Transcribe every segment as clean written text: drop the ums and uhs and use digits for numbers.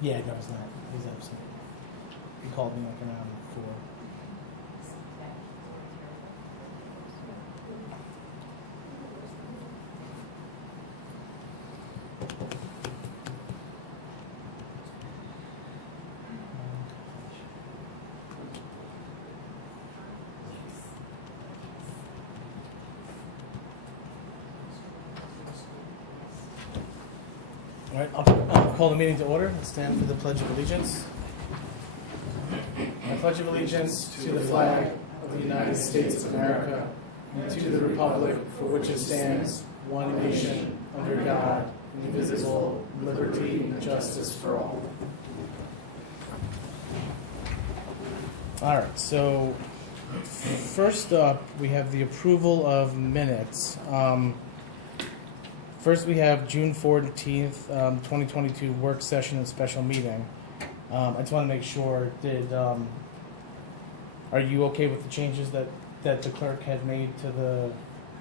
Yeah, no, he's not. He's absent. He called me like around 4. All right, I'll call the meeting to order. Let's stand for the Pledge of Allegiance. I pledge of allegiance to the flag of the United States of America and to the republic for which it stands, one nation, under God, indivisible, with liberty and justice for all. All right, so first up, we have the approval of minutes. First, we have June 14th, 2022 work session and special meeting. I just want to make sure, are you okay with the changes that the clerk had made to the,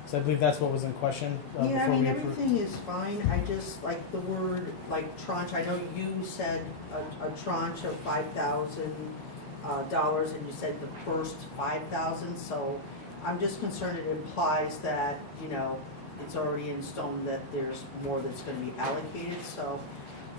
so I believe that's what was in question Yeah, I before mean, we approved? everything is fine, I just like the word, like tranche, I know you said a tranche of $5,000, and you said the first 5,000, so I'm just concerned it implies that, you know, it's already in stone that there's more that's gonna be allocated, so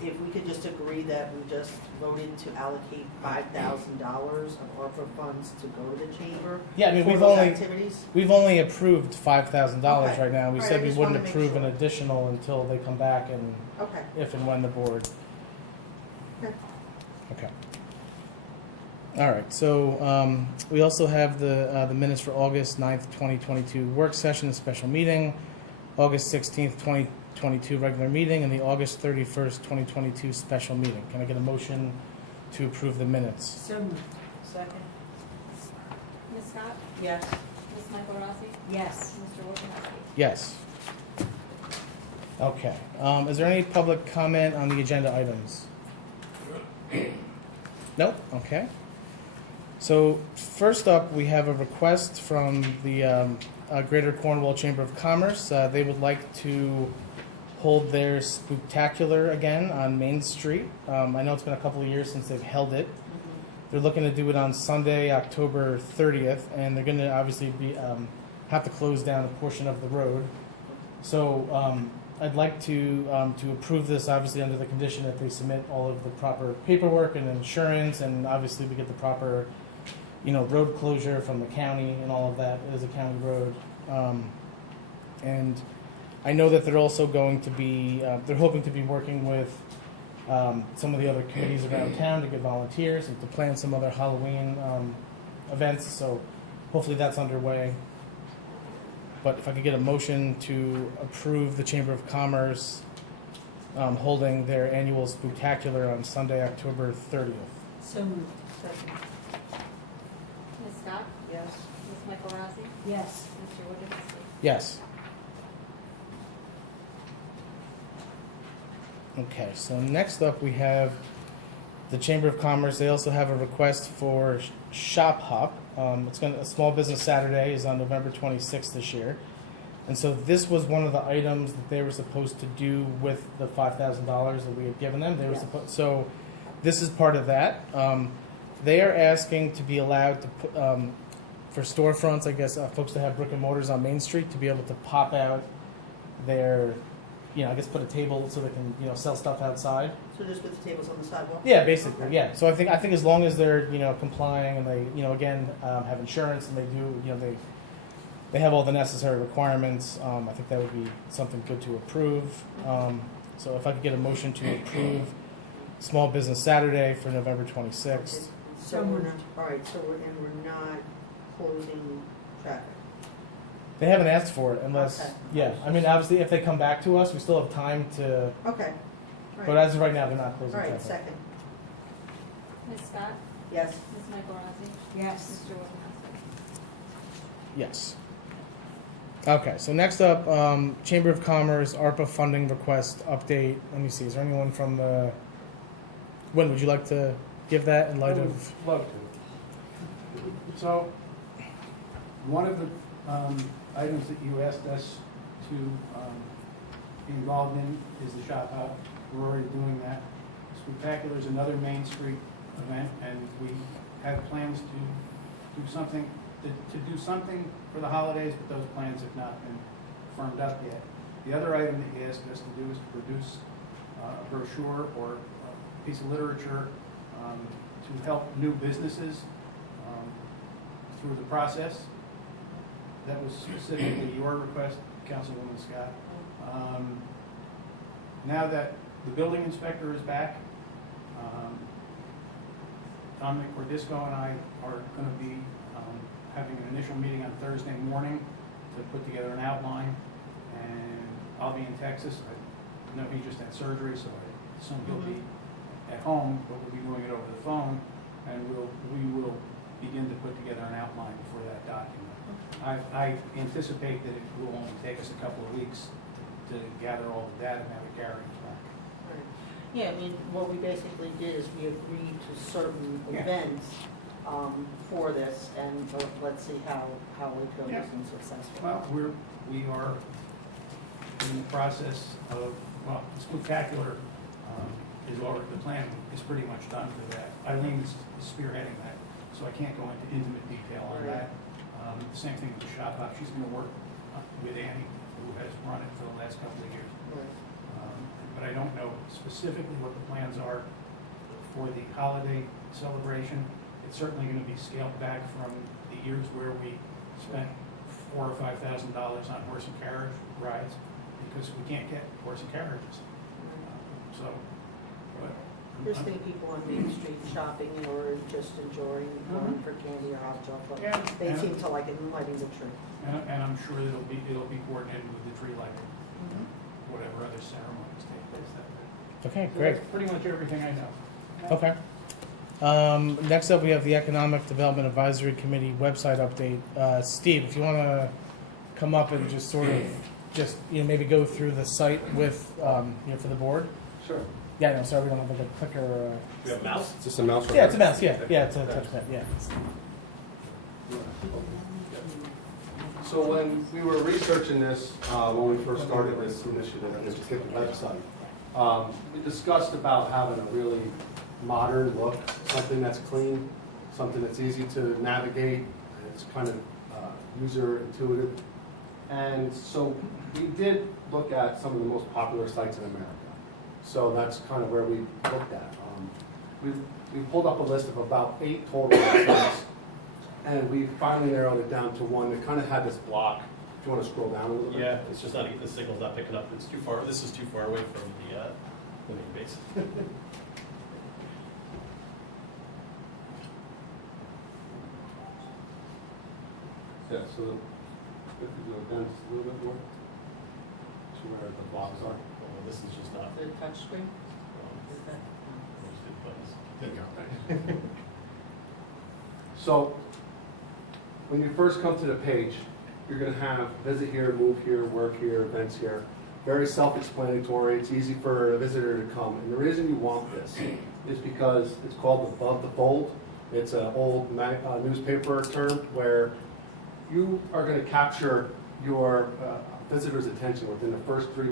if we could just agree that we just voted to allocate $5,000 of ARPA funds to go to the chamber. Yeah, I mean, for we've those only, activities. we've only approved $5,000 Okay. right now. We All right, said I we just wouldn't wanted to make approve sure. an additional until they come back and Okay. if and when the board. Okay. Okay. All right, so we also have the minutes for August 9th, 2022 work session and special meeting, August 16th, 2022 regular meeting, and the August 31st, 2022 special meeting. Can I get a motion to approve the minutes? So moved. Second. Ms. Scott? Yes. Ms. Michael Rossi? Yes. Mr. Wojciechowski? Yes. Okay. Is there any public comment on the agenda items? Nope. Okay. So first up, we have a request from the Greater Cornwall Chamber of Commerce. They would like to hold their spooktacular again on Main Street. I know it's been a couple of years since they've held it. They're looking to do it on Sunday, October 30th, and they're going to obviously be have to close down a portion of the road. So I'd like to approve this, obviously under the condition that they submit all of the proper paperwork and insurance, and obviously we get the proper, road closure from the county and all of that. It is a county road, and I know that they're also going to be they're hoping to be working with some of the other committees around town to get volunteers and to plan some other Halloween events. So hopefully that's underway. But if I could get a motion to approve the Chamber of Commerce holding their annual spooktacular on Sunday, October 30th. So moved. Second. Ms. Scott? Yes. Ms. Michael Rossi? Yes. Mr. Wojciechowski? Yes. Okay, so next up we have the Chamber of Commerce. They also have a request for Shop Hop. A Small Business Saturday is on November 26th this year. And so this was one of the items that they were supposed to do with the $5,000 that we had given them. They were so this is part of that. They are asking to be allowed to put, for storefronts, I guess, folks that have brick and mortars on Main Street, to be able to pop out their, put a table so they can, sell stuff outside. So just put the tables on the sidewalk? Yeah, basically, Okay. yeah. So I think as long as they're, complying and they, again, have insurance and they do, they have all the necessary requirements, I think that would be something good to approve. So if I could get a motion to approve Small Business Saturday for November 26th. So we're not, all right, so we're not closing traffic. They haven't asked for it unless, Okay. yeah. I mean, obviously, if they come back to us, we still have time to. Okay. All But right. as of right now, they're not closing All right, traffic. second. Ms. Scott? Yes. Ms. Michael Rossi? Yes. Mr. Wojciechowski? Yes. Okay, so next up, Chamber of Commerce ARPA funding request update. Let me see. Is there anyone from the? When would you like to give that in light I would of? love to. So, one of the items that you asked us to be involved in is the shop hop. We're already doing that. Spooktacular is another Main Street event, and we have plans to do something for the holidays, but those plans have not been firmed up yet. The other item that he asked us to do is to produce a brochure or a piece of literature to help new businesses through the process. That was specifically your request, Councilwoman Scott. Now that the building inspector is back, Dominic Cordisco and I are going to be having an initial meeting on Thursday morning to put together an outline, and I'll be in Texas. I know he just had surgery, so I assume he'll be at home, but we'll be doing it over the phone, and we will begin to put together an outline for that document. I anticipate that it will only take us a couple of weeks to gather all the data and have it carried back. Right. Yeah, I mean, what we basically did is we agreed to certain Yeah. events for this, and let's see how it goes Yeah. and successful. Well, we are in the process of, well, the Spooktacular is already, the plan is pretty much done for that. Eileen is spearheading that, so I can't go into intimate detail on Right. that. The same thing with the shop hop. She's going to work with Annie, who has run it for the last couple of years. Right. But I don't know specifically what the plans are for the holiday celebration. It's certainly going to be scaled back from the years where we spent $4,000 or $5,000 on horse and carriage rides, because we can't get horse and carriages. So, but There's still people on Main Street shopping or just enjoying going for candy or hot chocolate. Yeah. They Yeah. seem to like it and lighting the tree. and I'm sure it'll be coordinated with the tree lighting, whatever other ceremonies take place that day. Okay, So great. that's pretty much everything I know. Okay. Next up, we have the Economic Development Advisory Committee website update. Steve, if you want to come up and just sort of maybe go through the site with for the board. Sure. Yeah, no, sorry, we don't have like a clicker. We have a mouse? Is this a mouse? Yeah, it's a mouse. Yeah, it's a touchpad. Yeah. So when we were researching this, when we first started this initiative, and just hit the website, we discussed about having a really modern look, something that's clean, something that's easy to navigate, it's kind of user intuitive. And so we did look at some of the most popular sites in America. So that's kind of where we looked at. We pulled up a list of about 8 total websites, and we finally narrowed it down to one that kind of had this block. If you want to scroll down a little bit. Yeah, it's just not, the signal's not picking up, it's too far, this is too far away from the main base. Yeah, so if you go down just a little bit more to where the blocks are. Well, this is just not. The touch screen? Is that? There you go. So when you first come to the page, you're going to have visit here, move here, work here, events here. Very self-explanatory. It's easy for a visitor to come. And the reason you want this is because it's called above the fold. It's an old newspaper term where you are going to capture your visitor's attention within the first 3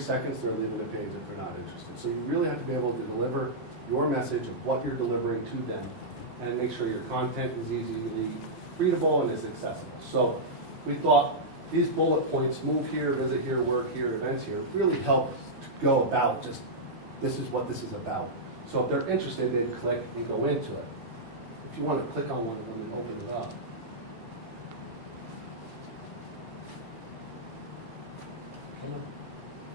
seconds. They're leaving the page if they're not interested. So you really have to be able to deliver your message of what you're delivering to them and make sure your content is easily readable and is accessible. So we thought these bullet points, move here, visit here, work here, events here, really help to go about just this is what this is about. So if they're interested, they click and go into it. If you want to click on one of them and open it up.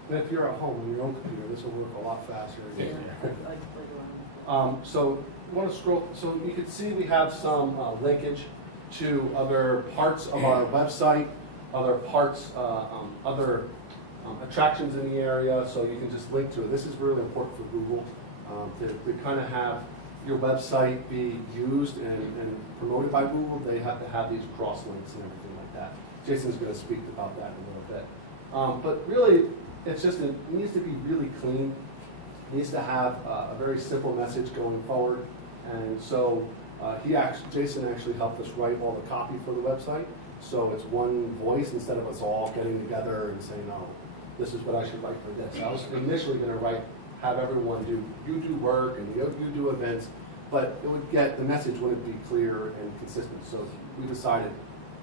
And if you're at home on your own computer, this will work a lot faster. Yeah. So you want to scroll, so you can see we have some linkage to other parts of our website, other parts, other attractions in the area, so you can just link to it. This is really important for Google to kind of have your website be used and promoted by Google. They have to have these cross links and everything like that. Jason's going to speak about that in a little bit. But really, it's just, it needs to be really clean. It needs to have a very simple message going forward. And so Jason actually helped us write all the copy for the website. So it's one voice instead of us all getting together and saying, oh, this is what I should write for this. I was initially going to write have everyone do, you do work and you do events, but it would get, the message wouldn't be clear and consistent. So we decided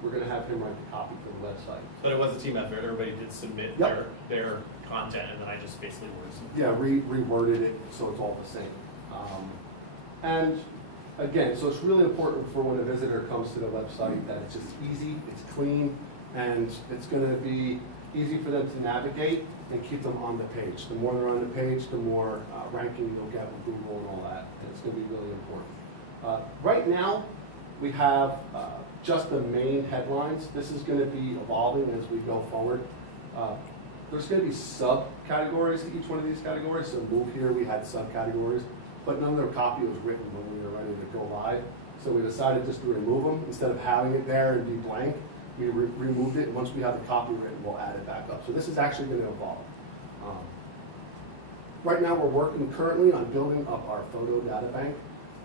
we're gonna have him write the copy for the website. But it was a team effort, everybody did submit Yep. their content, and then I just basically was. Yeah, reworded it so it's all the same. And again, so it's really important for when a visitor comes to the website that it's just easy, it's clean, and it's gonna be easy for them to navigate and keep them on the page. The more they're on the page, the more ranking you'll get with Google and all that, and it's gonna be really important. Right now, we have just the main headlines. This is gonna be evolving as we go forward. There's gonna be subcategories to each one of these categories. So move here, we had subcategories, but none of their copy was written when we were ready to go live. So we decided just to remove them. Instead of having it there and be blank, we removed it. Once we have the copy written, we'll add it back up. So this is actually gonna evolve. Right now, we're working currently on building up our photo data bank.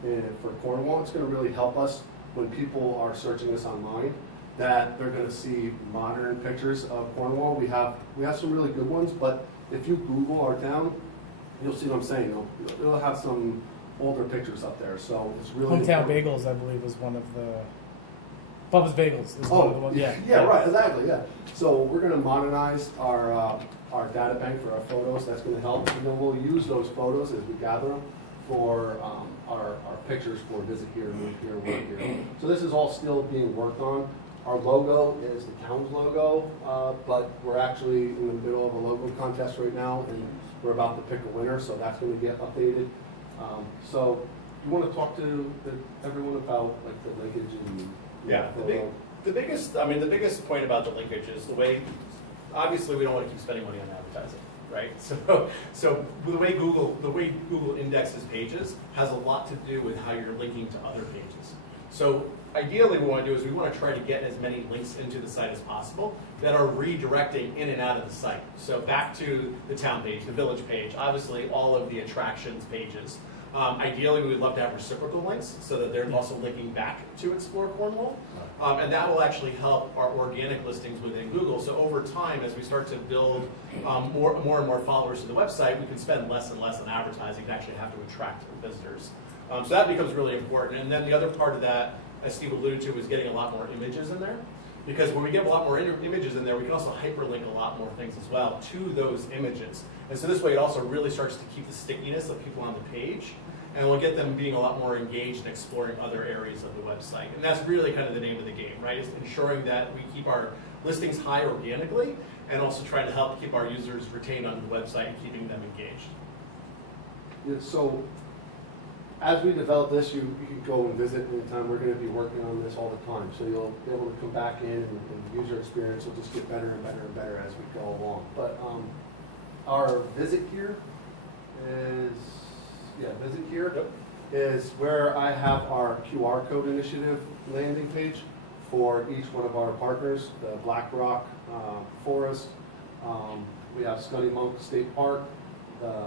And for Cornwall, it's gonna really help us when people are searching us online, that they're gonna see modern pictures of Cornwall. We have some really good ones, but if you Google our town, you'll see what I'm saying. It'll have some older pictures up there, so it's really Hometown important. Bagels, I believe, was one of the. Bubba's Bagels is one of the ones. Yeah. yeah, right, exactly, yeah. So we're gonna modernize our data bank for our photos. That's gonna help, and then we'll use those photos as we gather them for our pictures for visit here, move here, work here. So this is all still being worked on. Our logo is the town's logo, but we're actually in the middle of a logo contest right now, and we're about to pick a winner, so that's going to get updated. So you want to talk to everyone about like the linkage and Yeah, the biggest point about the linkage is the way, obviously we don't want to keep spending money on advertising, right? So the way Google indexes pages has a lot to do with how you're linking to other pages. So ideally what we want to do is we want to try to get as many links into the site as possible that are redirecting in and out of the site. So back to the town page, the village page, obviously all of the attractions pages. Ideally, we would love to have reciprocal links so that they're also linking back to Explore Cornwall. And that will actually help our organic listings within Google. So over time, as we start to build more and more followers to the website, we can spend less and less on advertising to actually have to attract visitors. So that becomes really important. And then the other part of that, as Steve alluded to, was getting a lot more images in there. Because when we get a lot more images in there, we can also hyperlink a lot more things as well to those images. And so this way it also really starts to keep the stickiness of people on the page, and we'll get them being a lot more engaged in exploring other areas of the website. And that's really kind of the name of the game, right? Is ensuring that we keep our listings high organically, and also trying to help keep our users retained on the website and keeping them engaged. Yeah, so as we develop this, you can go and visit anytime. We're going to be working on this all the time. So you'll be able to come back in and user experience will just get better and better and better as we go along. But our visit here is, visit here is where I have our QR code initiative landing page for each one of our partners, the Black Rock Forest. We have Scunny Monk State Park. The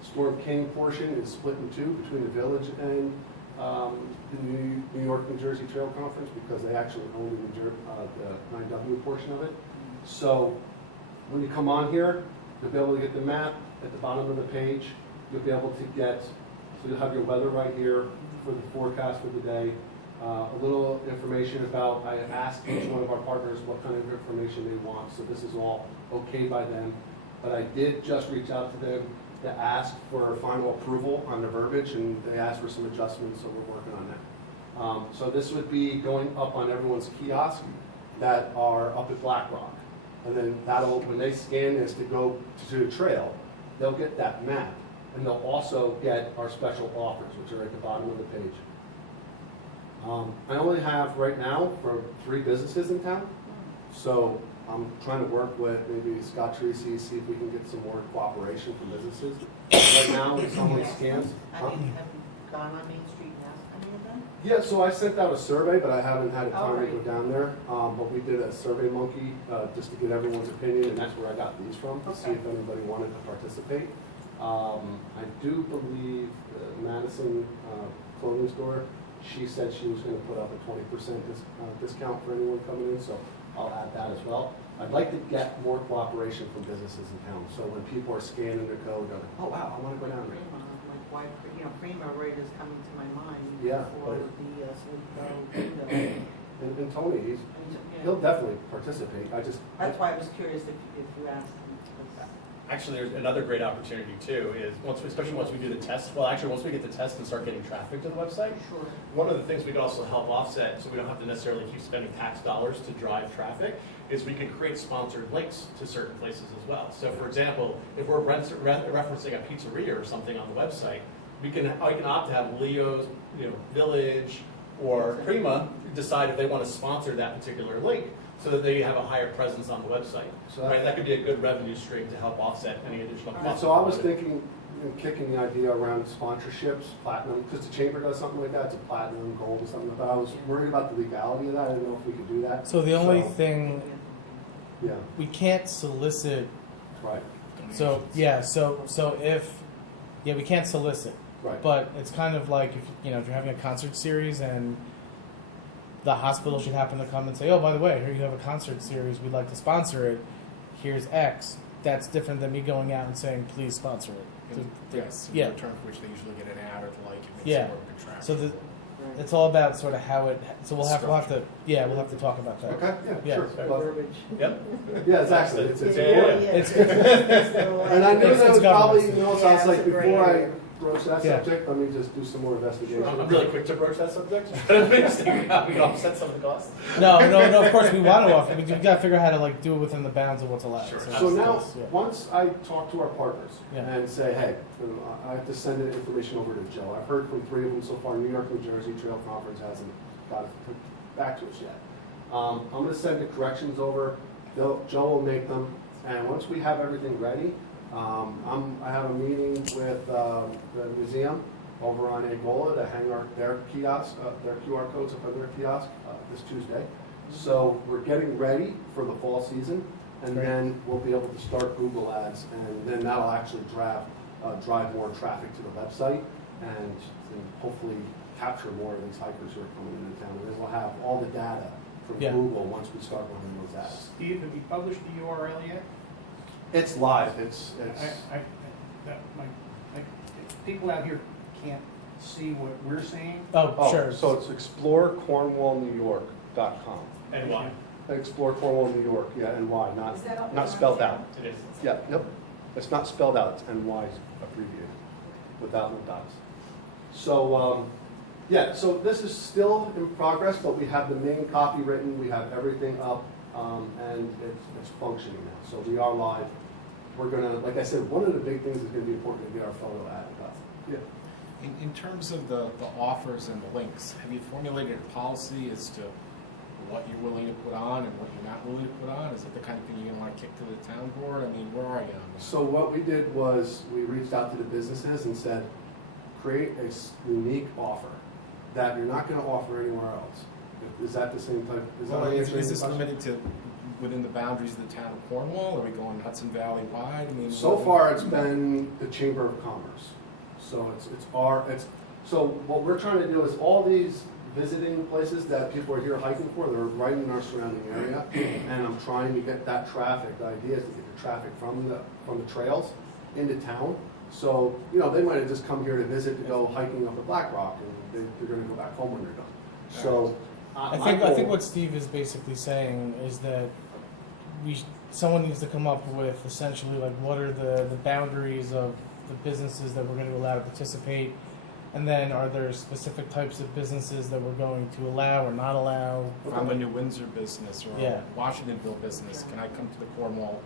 Storm King portion is split in two between the village and the New York, New Jersey Trail Conference because they actually own the 9W portion of it. So when you come on here, you'll be able to get the map at the bottom of the page. You'll be able to get, so you'll have your weather right here for the forecast for the day. A little information about, I asked each one of our partners what kind of information they want, so this is all okay by them. But I did just reach out to them to ask for final approval on the verbiage, and they asked for some adjustments, so we're working on that. So this would be going up on everyone's kiosk that are up at Black Rock. And then that'll, when they scan this to go to the trail, they'll get that map. And they'll also get our special offers, which are at the bottom of the page. I only have right now for 3 businesses in town. So I'm trying to work with maybe Scott Tracy, see if we can get some more cooperation from businesses. Right now, when someone scans. Have you gone on Main Street and asked any of them? Yeah, so I sent out a survey, but I haven't had time to Alright. go down there. But we did a Survey Monkey just to get everyone's opinion, and that's where I got these from, to see Okay. if anybody wanted to participate. I do believe Madison clothing store, she said she was going to put up a 20% discount for anyone coming in, so I'll add that as well. I'd like to get more cooperation from businesses in town, so when people are scanning their code, they're like, oh wow, I wanna go down there. Prima, like why, Prima right is coming to my mind. Yeah, For but- the Sleep window. And Tony, he'll definitely participate, That's why I was curious if you asked him. 'cause- Actually, there's another great opportunity too, is especially once we do the test, well, actually, once we get the test and start getting traffic to the website, Sure. one of the things we could also help offset, so we don't have to necessarily keep spending tax dollars to drive traffic, is we can create sponsored links to certain places as well. So for example, if we're referencing a pizzeria or something on the website, I can opt to have Leo's, Village, or Prima decide if they want to sponsor that particular link, so that they have a higher presence on the website. So Right, that could be a good revenue stream to help offset any additional costs. So I was thinking, kicking the idea around sponsorships, platinum, because the chamber does something like that, it's a platinum, gold, or something, but I was worried about the legality of that, I didn't know if we could do that. So the only thing, Yeah, we can't solicit, right, so, yeah, so if, yeah, we can't solicit. right. But it's kind of like if if you're having a concert series and the hospital should happen to come and say, oh, by the way, here you have a concert series, we'd like to sponsor it. Here's X. That's different than me going out and saying, please sponsor it. Yes, in Yeah. return for which they usually get an ad or the like. It makes Yeah. it more of a contract. So it's all about sort of how it. So we'll have to talk about that. Okay, Yeah. yeah, sure. Well, Verbiage. Yep. yeah, exactly, it's Yeah, important. yeah. And I knew It's that was probably, governance. so I was like, Yeah, it's a before I great- broach that Yeah. subject, let me just do some more investigation. I'm really quick to broach that subject, but I'm thinking how we can offset some of the costs. No. Of course we want to offer, but you've got to figure out how to do it within the bounds of what's allowed. Sure. So now, that's- yeah. once I talk to our partners Yeah. and say, hey, I have to send the information over to Joe. I've heard from 3 of them so far. New York, New Jersey Trail Conference hasn't got it back to us yet. I'm going to send the corrections over. Joe will make them. And once we have everything ready, I have a meeting with the museum over on Angola to hang their kiosk, their QR codes up on their kiosk this Tuesday. So we're getting ready for the fall season, and Great. then we'll be able to start Google Ads, and then that'll actually drive more traffic to the website, and hopefully capture more of these hikers who are coming into town. And then we'll have all the data from Yeah. Google once we start running those ads. Steve, have you published the URL yet? It's live. It's People out here can't see what we're seeing. Oh, sure. So it's explorecornwallnewyork.com. And why? Explore Cornwall, New York, yeah, NY, not spelled out. It is. Yeah, yep. It's not spelled out, it's NY abbreviated, without no dots. So, yeah, so this is still in progress, but we have the main copy written, we have everything up, and it's functioning now. So we are live. We're gonna, like I said, one of the big things is gonna be important to get our photo ad up. Yeah. In terms of the offers and the links, have you formulated a policy as to what you're willing to put on and what you're not willing to put on? Is it the kind of thing you're gonna want to kick to the town board? I mean, where are you on this? So what we did was, we reached out to the businesses and said, create a unique offer that you're not gonna offer anywhere else. Is that the same type? Well, that is answering this the question? limited to within the boundaries of the town of Cornwall? Are we going Hudson Valley wide? I mean, So far, it's been the Chamber of Commerce. So so what we're trying to do is all these visiting places that people are here hiking for, they're right in our surrounding area. And I'm trying to get that traffic, the idea is to get the traffic from the trails into town. So, they might have just come here to visit, to go hiking up at Black Rock, and they're gonna go back home when they're done. So, I think what Steve is basically saying is that someone needs to come up with essentially like what are the boundaries of the businesses that we're going to allow to participate, and then are there specific types of businesses that we're going to allow or not allow? if I'm a New Windsor business or Yeah. a Washingtonville business, can I come to the Cornwall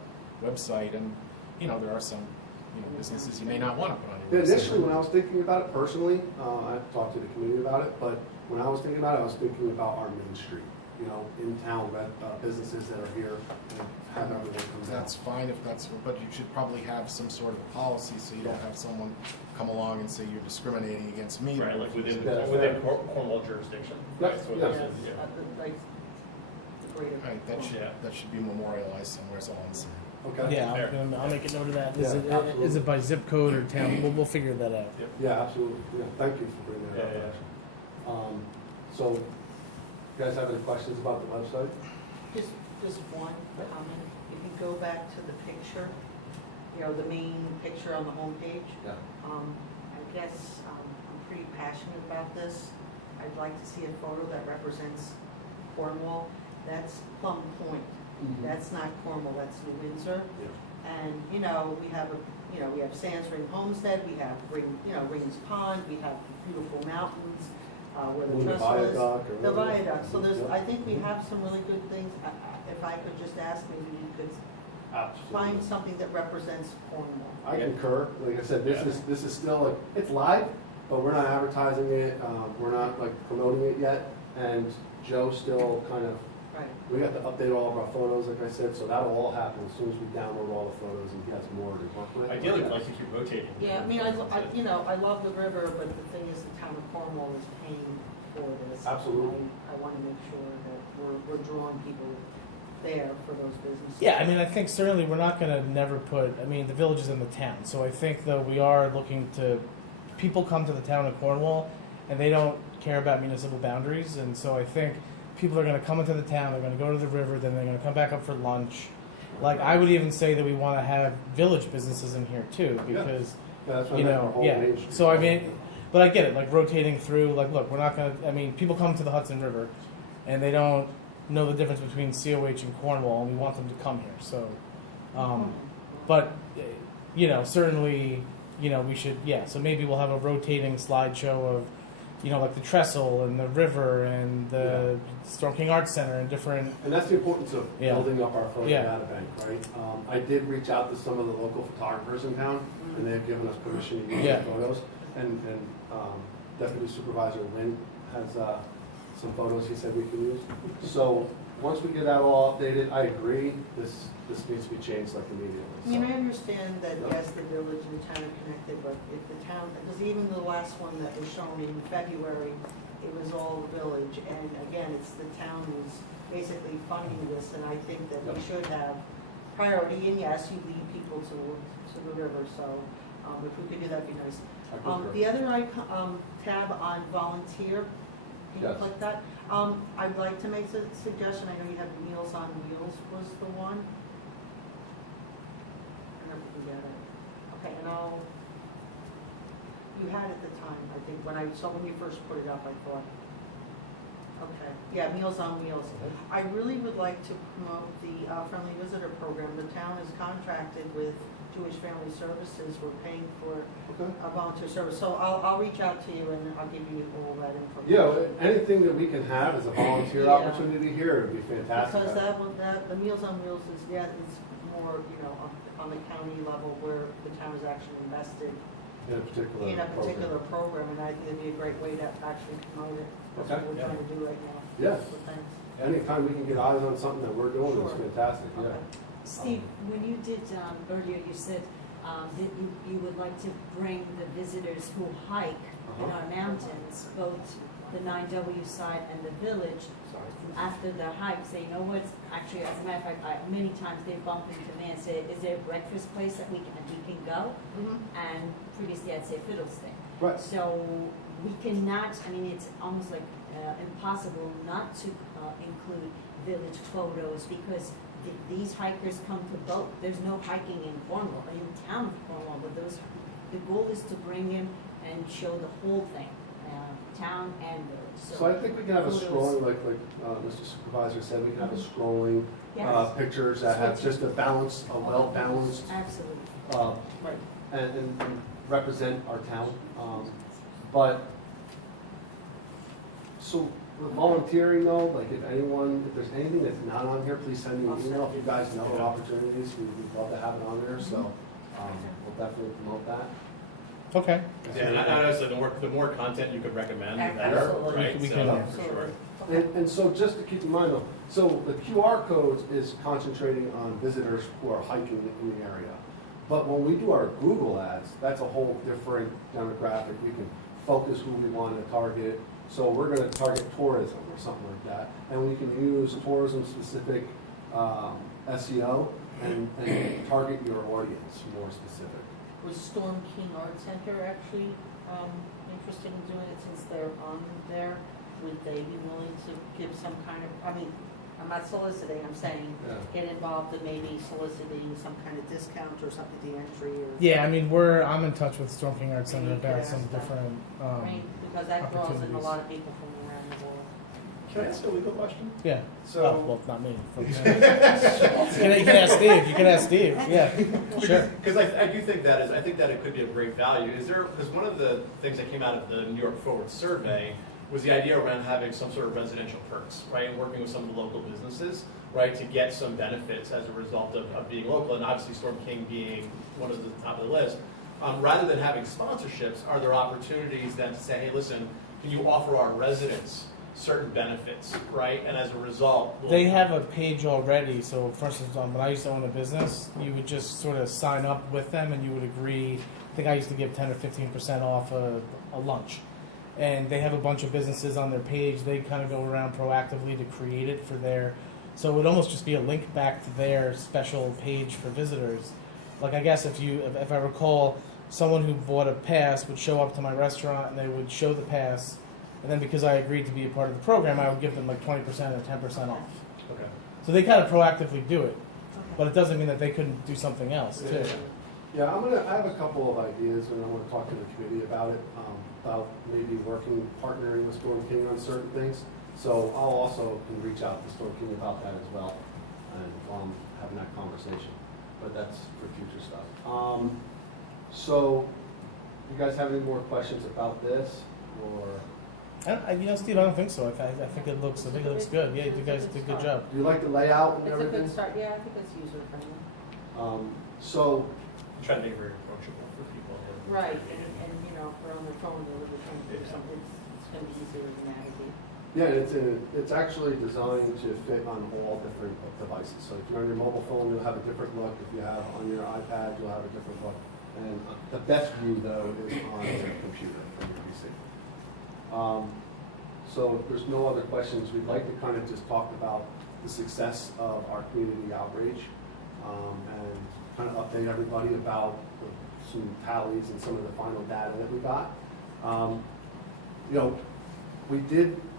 website and, there are some, businesses you may not want to put on your website. initially, when I was thinking about it personally, I talked to the community about it, but when I was thinking about it, I was thinking about our main street, in town, businesses that are here and have everyone come down. That's fine if that's, but you should probably have some sort of a policy so you don't have someone come along and say you're discriminating against me. Right, like within Yeah. Cornwall jurisdiction. Yep, Right, so yeah. this is, Right, that should be memorialized somewhere, is all I'm saying. Okay? Yeah, Fair. I'll make a note of that. Yeah, Is absolutely. it by zip code or town? We'll figure that out. Yeah, absolutely. Yeah, thank you for bringing that up. Yeah, actually. So, you guys have any questions about the website? Just just one comment. If you go back to the picture, you know, the main picture on the homepage, Yeah. I guess I'm pretty passionate about this. I'd like to see a photo that represents Cornwall. That's Plum Point. Mhm. That's not Cornwall, that's New Windsor. Yeah. And, you know, we have we have Sands Ring Homestead, we have Rings Pond, we have beautiful mountains, where the Ooh, the trestle is. viaduct or The whatever. viaduct, so there's, Yeah. I think we have some really good things. If I could just ask, maybe you could find Absolutely. something that represents Cornwall. I concur. Like I said, this is still like, it's live, but we're not advertising it. We're not like promoting it yet. And Joe still kind of, Right. we have to update all of our photos, like I said, so that'll all happen as soon as we download all the photos and he has more to work with. Ideally, we'd like to keep rotating. Yeah, I mean, I love the river, but the thing is, the town of Cornwall is paying for this. Absolutely. I want to make sure that we're drawing people there for those businesses. Yeah, I mean, I think certainly we're not going to never put, I mean, the village is in the town. So I think, though, we are looking to, people come to the town of Cornwall and they don't care about municipal boundaries. And so I think people are going to come into the town, they're going to go to the river, then they're going to come back up for lunch. Like, I would even say that we want to have village businesses in here too, because, Yeah, that's what you I meant, our know, whole yeah. Main Street. So I mean, but I get it, like rotating through, like, look, we're not going to, I mean, people come to the Hudson River and they don't know the difference between COH and Cornwall, and we want them to come here. So, but, you know, certainly, you know, we should, yeah. So maybe we'll have a rotating slideshow of, you know, like the trestle and the river and the Storm King Arts Center and different. And that's the importance of Yeah. building up our photo Yeah. data bank, right? I did reach out to some of the local photographers in town, and they've given us permission to use Yeah. the photos. And Deputy Supervisor Lynn has some photos he said we can use. So once we get that all updated, I agree, this needs to be changed like immediately. I mean, I So, understand that, Yeah. yes, the village and the town are connected, but if the town, because even the last one that was shown in February, it was all the village, and again, it's the town who's basically funding this, and I think that we Yeah. should have priority, and yes, you lead people to the river, so, if we could do that, would be nice. I concur. The other tab on volunteer, can you Yes. click that? I'd like to make a suggestion, I know you have Meals on Wheels was the one. I never forget it. Okay, and you had it at the time, I think, when you first put it up, I thought. Okay, yeah, Meals on Wheels. I really would like to promote the Friendly Visitor Program. The town is contracted with Jewish Family Services, we're paying for Okay. a volunteer service, so I'll reach out to you and I'll give you all that Yeah, information. anything that we can have as a volunteer Yeah. opportunity here would be fantastic. Because the Meals on Wheels is, it's more, on the county level where the town is actually invested In a particular in a program. particular program, and I think it'd be a great way to actually promote it. That's what Okay. we're trying to do right now. Yeah. So thanks. Anytime we can get eyes on something that we're doing is Sure. fantastic, yeah. Okay. Steve, when you did earlier, you said that you would like to bring the visitors who hike in our mountains, both the 9W side and the village, after the hike, say, you know what, actually, as a matter of fact, many times they bump into me and say, is there a breakfast place that we can go? Mhm. And previously I'd say Fiddlestick. Right. So we cannot, I mean, it's almost like impossible not to include village photos because these hikers come to both. There's no hiking in Cornwall, in town of Cornwall, but the goal is to bring in and show the whole thing, town and village. So I think we can have a photos- scrolling, like Mr. Supervisor said, we can have a scrolling Yes. pictures that have just a balance, a well-balanced, Absolutely. Right. and represent our town. But, so with volunteering though, like if there's anything that's not on here, please send me I'll an send email. it. If you guys know of opportunities, we'd love to have it on there, so we'll definitely promote that. Okay. Yeah, and honestly, the more content you could recommend, the better, Absolutely. right? We So, can- for sure. And so just to keep in mind though, so the QR code is concentrating on visitors who are hiking in the area. But when we do our Google ads, that's a whole different demographic. We can focus who we want to target. So we're going to target tourism or something like that. And we can use tourism-specific SEO and target your audience more specific. Was Storm King Art Center actually interested in doing it since they're on there? Would they be willing to give some kind of, I'm not soliciting, I'm saying Yeah. get involved in maybe soliciting some kind of discount or something, the entry or. Yeah, I mean, I'm in touch with Storm King Arts Center You could about some ask them. different, I mean, because that draws in a opportunities. lot of people from around the world. Can I ask a legal question? yeah. So- Oh, well, not me. From, you can ask Steve. You can ask Steve. Yeah, sure. Because I do think that I think that it could be of great value. Because one of the things that came out of the New York Forward survey was the idea around having some sort of residential perks, right? And working with some of the local businesses, right, to get some benefits as a result of being local. And obviously Storm King being one of the top of the list. Rather than having sponsorships, are there opportunities then to say, hey, listen, can you offer our residents certain benefits, right? And as a result, They have a page already. So, for instance, when I used to own a business, you would just sort of sign up with them, and you would agree. I think I used to give 10 or 15% off a lunch, and they have a bunch of businesses on their page. They kind of go around proactively to create it for their. So it would almost just be a link back to their special page for visitors. Like I guess if I recall, someone who bought a pass would show up to my restaurant and they would show the pass. And then because I agreed to be a part of the program, I would give them like 20% or 10% off. Okay. So they kind of proactively do it, but it doesn't mean that they couldn't do something else too. Yeah, I have a couple of ideas, and I want to talk to the committee about maybe partnering with Storm King on certain things. So I'll also can reach out to Storm King about that as well, and having that conversation. But that's for future stuff. So, you guys have any more questions about this, or? Steve, I don't think so. I think it looks good. Yeah, you guys did a good job. Do you like the layout and It's a everything? good start, yeah, I think it's user friendly. So, Try to make it very approachable for people. Right, and if we're on their phone, they're trying to do something, it's gonna be easier to navigate. yeah, it's actually designed to fit on all different devices. So if you're on your mobile phone, you'll have a different look. If you have on your iPad, you'll have a different look. And the best view, though, is on your computer, on your PC. So if there's no other questions, we'd like to kind of just talk about the success of our community outreach and kind of update everybody about some tallies and some of the final data that we got.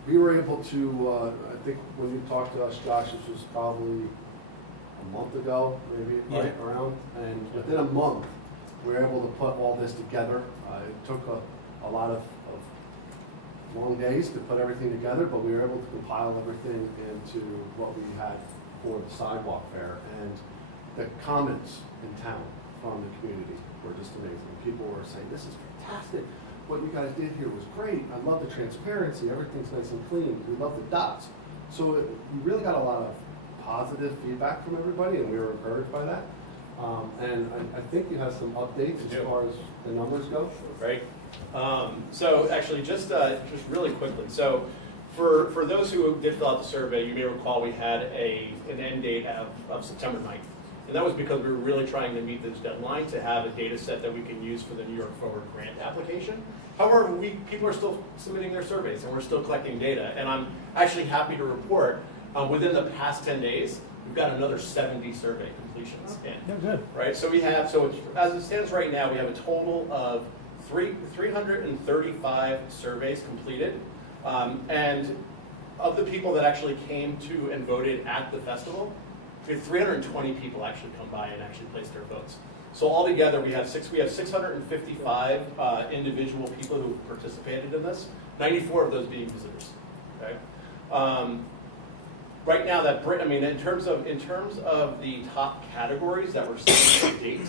We were able to, I think when you talked to us, Josh, this was probably a month ago, maybe right around, and within a month, we were able to put all this together. It took a lot of long days to put everything together, but we were able to compile everything into what we had for the sidewalk fair. And the comments in town from the community were just amazing. People were saying, this is fantastic. What you guys did here was great. I love the transparency. Everything's nice and clean. We love the dots. So we really got a lot of positive feedback from everybody, and we were encouraged by that. And I think you have some updates as far as the numbers go. Right. So actually, just really quickly. So for those who did fill out the survey, you may recall we had an end date of September 9th. And that was because we were really trying to meet this deadline to have a data set that we can use for the New York Forward grant application. However, people are still submitting their surveys and we're still collecting data. And I'm actually happy to report within the past 10 days, we've got another 70 survey completions in. Yeah, good. Right, so as it stands right now, we have a total of 335 surveys completed. And of the people that actually came to and voted at the festival, we had 320 people actually come by and actually place their votes. So altogether, we have 655 individual people who participated in this, 94 of those being visitors. Okay. Right now, in terms of the top categories that we're seeing to date,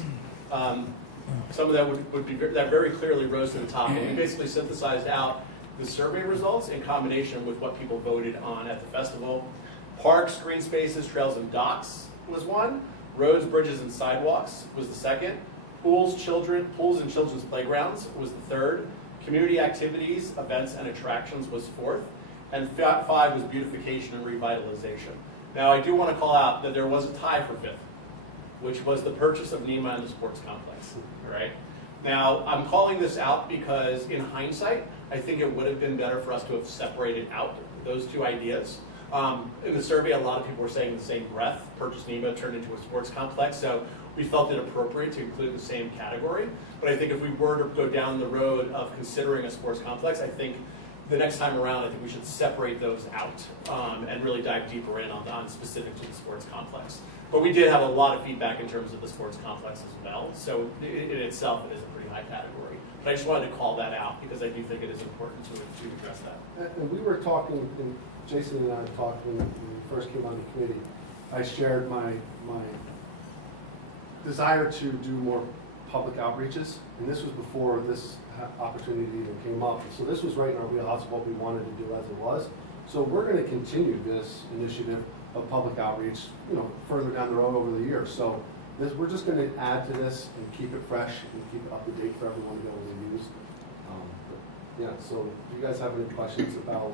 some of that would be that very clearly rose to the top. And we basically synthesized out the survey results in combination with what people voted on at the festival. Parks, green spaces, trails, and docks was one. Roads, bridges, and sidewalks was the second. Pools and children's playgrounds was the third. Community activities, events, and attractions was fourth. And 5 was beautification and revitalization. Now, I do want to call out that there was a tie for fifth, which was the purchase of NEMA and the sports complex. Right? Now, I'm calling this out because in hindsight, I think it would have been better for us to have separated out those two ideas. In the survey, a lot of people were saying in the same breath, purchase NEMA turned into a sports complex, so we felt it appropriate to include the same category. But I think if we were to go down the road of considering a sports complex, I think the next time around, I think we should separate those out and really dive deeper in on specific to the sports complex. But we did have a lot of feedback in terms of the sports complex as well, so in itself it is a pretty high category. But I just wanted to call that out because I do think it is important to address that. And we were talking, and Jason and I talked when we first came on the committee. I shared my desire to do more public outreaches, and this was before this opportunity even came up. So this was right in our wheelhouse of what we wanted to do as it was. So we're going to continue this initiative of public outreach, further down the road over the years. So we're just going to add to this and keep it fresh and keep it up to date for everyone to be able to use. Yeah, so do you guys have any questions about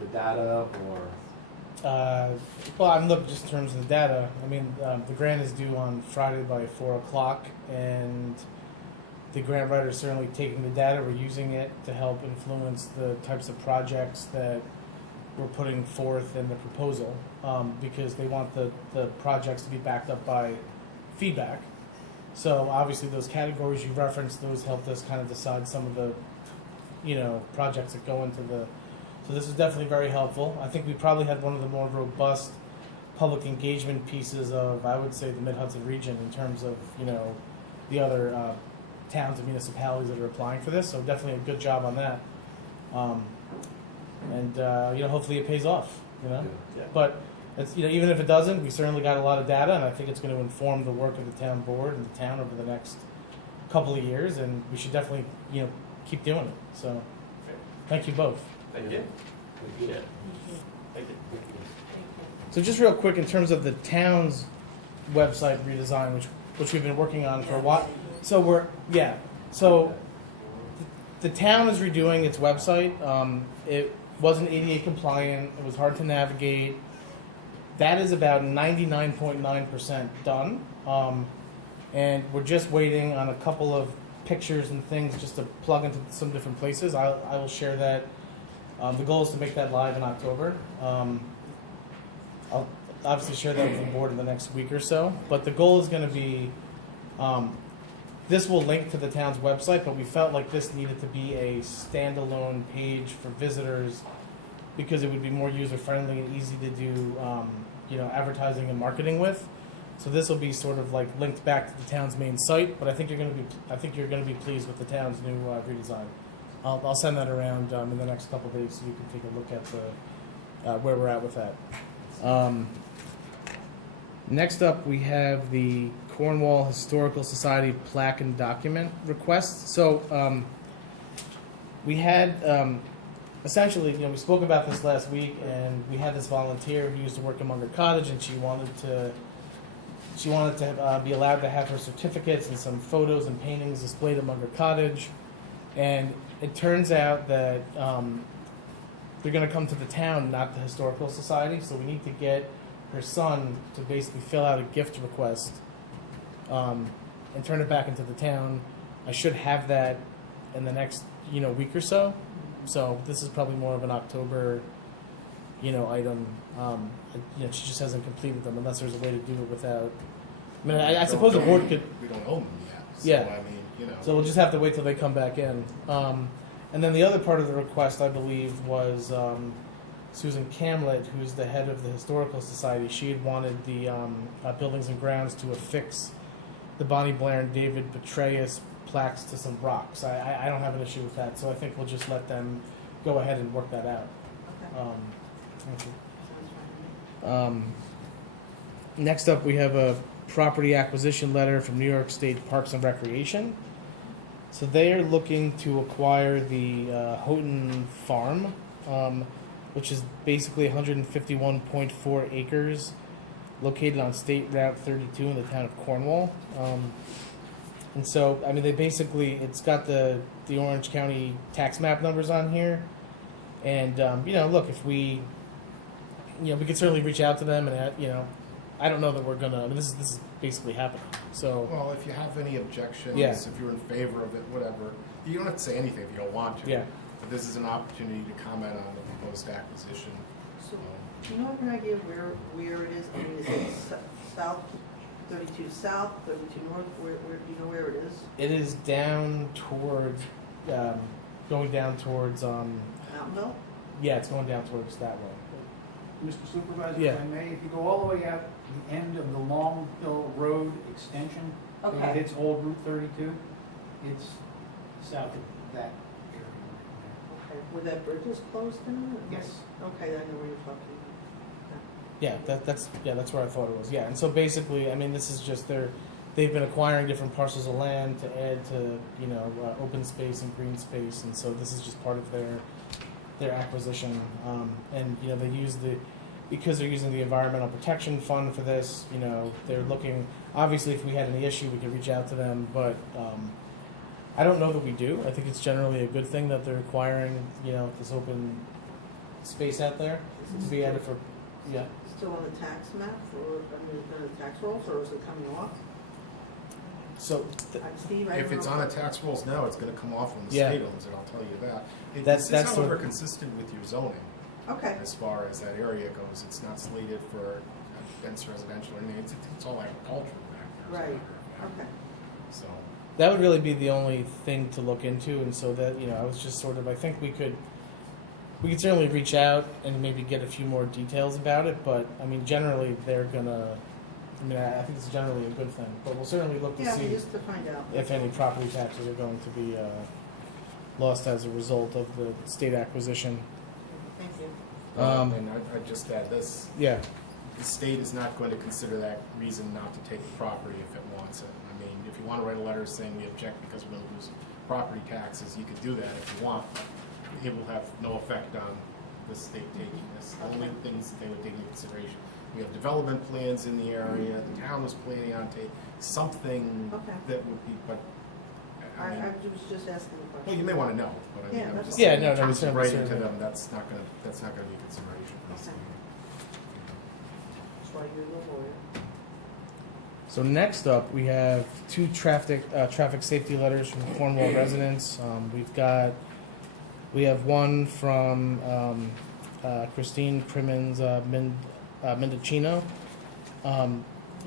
the data or? Well, I'm looking just in terms of the data. I mean, the grant is due on Friday by 4 o'clock, and the grant writer is certainly taking the data. We're using it to help influence the types of projects that we're putting forth in the proposal, because they want the projects to be backed up by feedback. So obviously those categories you referenced, those helped us kind of decide some of the, projects that go into the. So this is definitely very helpful. I think we probably had one of the more robust public engagement pieces of, I would say, the Mid-Hudson region in terms of, the other towns and municipalities that are applying for this. So definitely a good job on that. Hopefully it pays off, Yeah. But it's, even if it doesn't, we certainly got a lot of data, and I think it's going to inform the work of the town board and the town over the next couple of years, and we should definitely, keep doing it. So thank you both. Thank you. Thank you. Yeah. Thank you. So just real quick, in terms of the town's website redesign, which we've been working on for a while. So the town is redoing its website. It wasn't ADA compliant. It was hard to navigate. That is about 99.9% done. And we're just waiting on a couple of pictures and things just to plug into some different places. I will share that. The goal is to make that live in October. I'll obviously share that with the board in the next week or so. But the goal is going to be, this will link to the town's website, but we felt like this needed to be a standalone page for visitors because it would be more user-friendly and easy to do, advertising and marketing with. So this will be sort of like linked back to the town's main site, but I think you're going to be pleased with the town's new redesign. I'll send that around in the next couple of days so you can take a look at the where we're at with that. Next up, we have the Cornwall Historical Society plaque and document request. So we had essentially, we spoke about this last week, and we had this volunteer who used to work in Munger Cottage, and she wanted to be allowed to have her certificates and some photos and paintings displayed at Munger Cottage. And it turns out that they're going to come to the town, not the Historical Society. So we need to get her son to basically fill out a gift request and turn it back into the town. I should have that in the next week or so. So this is probably more of an October item. She just hasn't completed them unless there's a way to do it without. I mean, I suppose the board could. We don't own them yet. So, Yeah. I mean, So we'll just have to wait till they come back in. And then the other part of the request, I believe, was Susan Camlett, who's the head of the Historical Society. She had wanted the buildings and grounds to affix the Bonnie Blair and David Petraeus plaques to some rocks. I don't have an issue with that, so I think we'll just let them go ahead and work that out. Okay. Thank you. Next up, we have a property acquisition letter from New York State Parks and Recreation. So they are looking to acquire the Houghton Farm, which is basically 151.4 acres located on State Route 32 in the town of Cornwall. And so, I mean, it's got the Orange County tax map numbers on here. And, look, if we could certainly reach out to them and, I don't know that we're gonna. I mean, this is basically happening. So, well, if you have any objections, Yeah. if you're in favor of it, whatever, you don't have to say anything if you don't want to. Yeah. But this is an opportunity to comment on the proposed acquisition. So, do you have an idea where it is? I mean, is it south, 32 south, 32 north? Where do you know where it is? it is down towards going down towards, Mountainville? yeah, it's going down towards that way. Mr. Supervisor, Yeah. if I may, if you go all the way out the end of the Long Hill Road extension, where it Okay. hits Old Route 32, it's south of that area. Okay, were that bridges closed in? Yes. Okay, I know where you're talking Yeah, that's where I thought it was. Yeah, and so basically, I mean, this is just they've been acquiring different parcels of land to add to open space and green space, and so this is just part of their acquisition. And they use because they're using the environmental protection fund for this. They're looking. Obviously, if we had any issue, we could reach out to them, but I don't know that we do. I think it's generally a good thing that they're acquiring this open space out there about. to be added for. Yeah. Still on the tax map, or, the tax rolls, or is it coming off? So Steve, I If don't it's know. on the tax rolls now, it's gonna come off when the Yeah. state owns it, I'll tell you that. That's This is sort however of- consistent with your zoning, Okay, as far as that area goes. It's not slated for dense residential or anything, it's all agricultural back there. as a Right. matter of fact. okay. So, that would really be the only thing to look into, and so that I was just sort of I think we could certainly reach out and maybe get a few more details about it, but I mean generally they're gonna. I mean I think it's generally a good thing, but we'll certainly look to Yeah, see just to find out. if any property taxes are going to be lost as a result of the state acquisition. Thank you. and I'd just add this, Yeah, the state is not going to consider that reason not to take the property if it wants it. I mean, if you want to write a letter saying we object because we're going to lose property taxes, you could do that if you want. It will have no effect on the state taking this. The only things that they would take into consideration, we have development plans in the area, the town was planning on taking something Okay. that would be, but, I mean, I was just asking a question. well, you may want to know, but I mean, Yeah, I'm that's just fine. saying, Yeah, no, in no, terms of certainly, writing to certainly. them, that's not going to be a consideration. Okay. That's why you're the lawyer. so next up we have two traffic safety letters from Cornwall residents. We have one from Christine Crimmins Mendocino.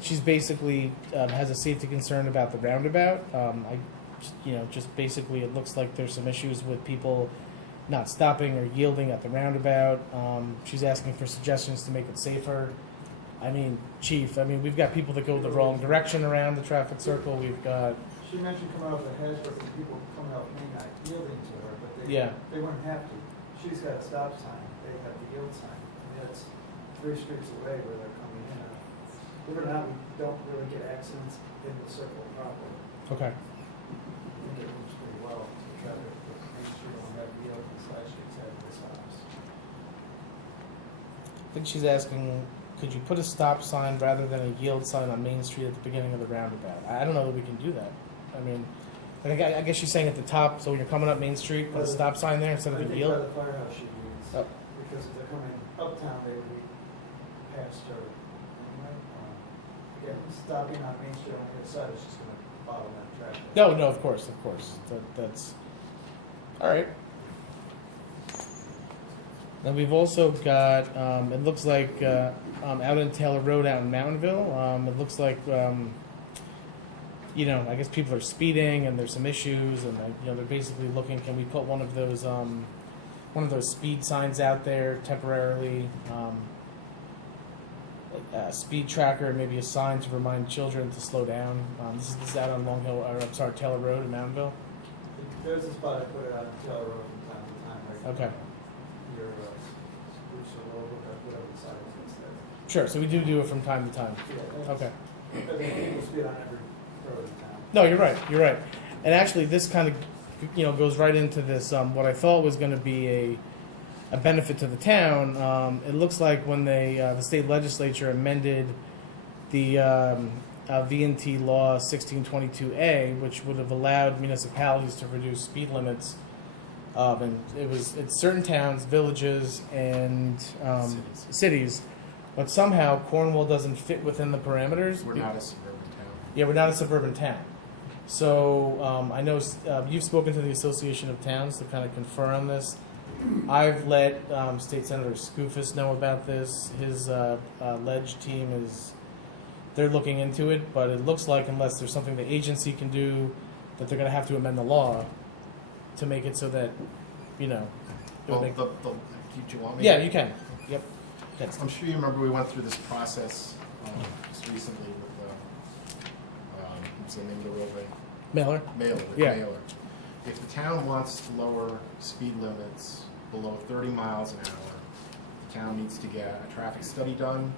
She's basically has a safety concern about the roundabout. Just basically it looks like there's some issues with people not stopping or yielding at the roundabout. She's asking for suggestions to make it safer. I mean, Chief, we've got people that go the wrong direction around the traffic circle. We've got, She mentioned coming off the Hasbrook and people coming off Main not yielding to her, but they wouldn't have to. She's got a stop sign, they have the yield sign, and that's 3 streets away where they're coming in. Believe it or not, we don't really get accidents in the circle properly. okay. I think it moves pretty well to traffic, but Main Street don't have yield, and side streets have the stops. I think she's asking, could you put a stop sign rather than a yield sign on Main Street at the beginning of the roundabout? I don't know that we can do that. I guess she's saying at the top, so when you're coming up Main Street, put a stop sign there instead of I a think by yield? the firehouse she means, Oh. because if they're coming uptown, they would be past her. Anyway, again, stopping on Main Street on the other side is just gonna bottleneck traffic. No, of course. That's all right. Then we've also got, it looks like out in Taylor Road out in Mountainville, it looks like, I guess people are speeding and there's some issues and, they're basically looking, can we put one of those speed signs out there temporarily? A speed tracker, maybe a sign to remind children to slow down. This is out on Taylor Road in Mountainville. There's a spot I put it out in Taylor Road from time to time, right? Okay. Your Spruce or Road, whatever the side is instead. Sure, so we do it from time to time. Yeah, Okay. I think people speed on every road in town. No, you're right. And actually, this kind of, goes right into this, what I thought was going to be a benefit to the town. It looks like when the state legislature amended the V&T law 1622A, which would have allowed municipalities to reduce speed limits, and it's certain towns, villages, and cities, but somehow Cornwall doesn't fit within the parameters. We're not a suburban town. Yeah, we're not a suburban town. So I know you've spoken to the Association of Towns to kind of confer on this. I've let State Senator Skoufis know about this. His ledge team they're looking into it, but it looks like unless there's something the agency can do, that they're going to have to amend the law. to make it so that, you know, it would Well, make, do you want me? yeah, you can. Yep. Yes. I'm sure you remember we went through this process just recently with, what's the name of the roadway? Mailer. Mailer. Yeah. Mailer. If the town wants to lower speed limits below 30 miles an hour, the town needs to get a traffic study done.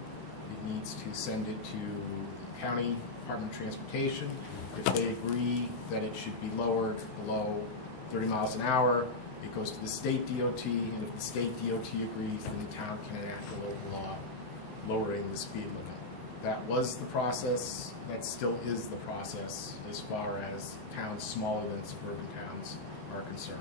It needs to send it to the county Department of Transportation. If they agree that it should be lowered below 30 miles an hour, it goes to the state DOT, and if the state DOT agrees, then the town can enact a local law lowering the speed limit. That was the process, that still is the process as far as towns smaller than suburban towns are concerned.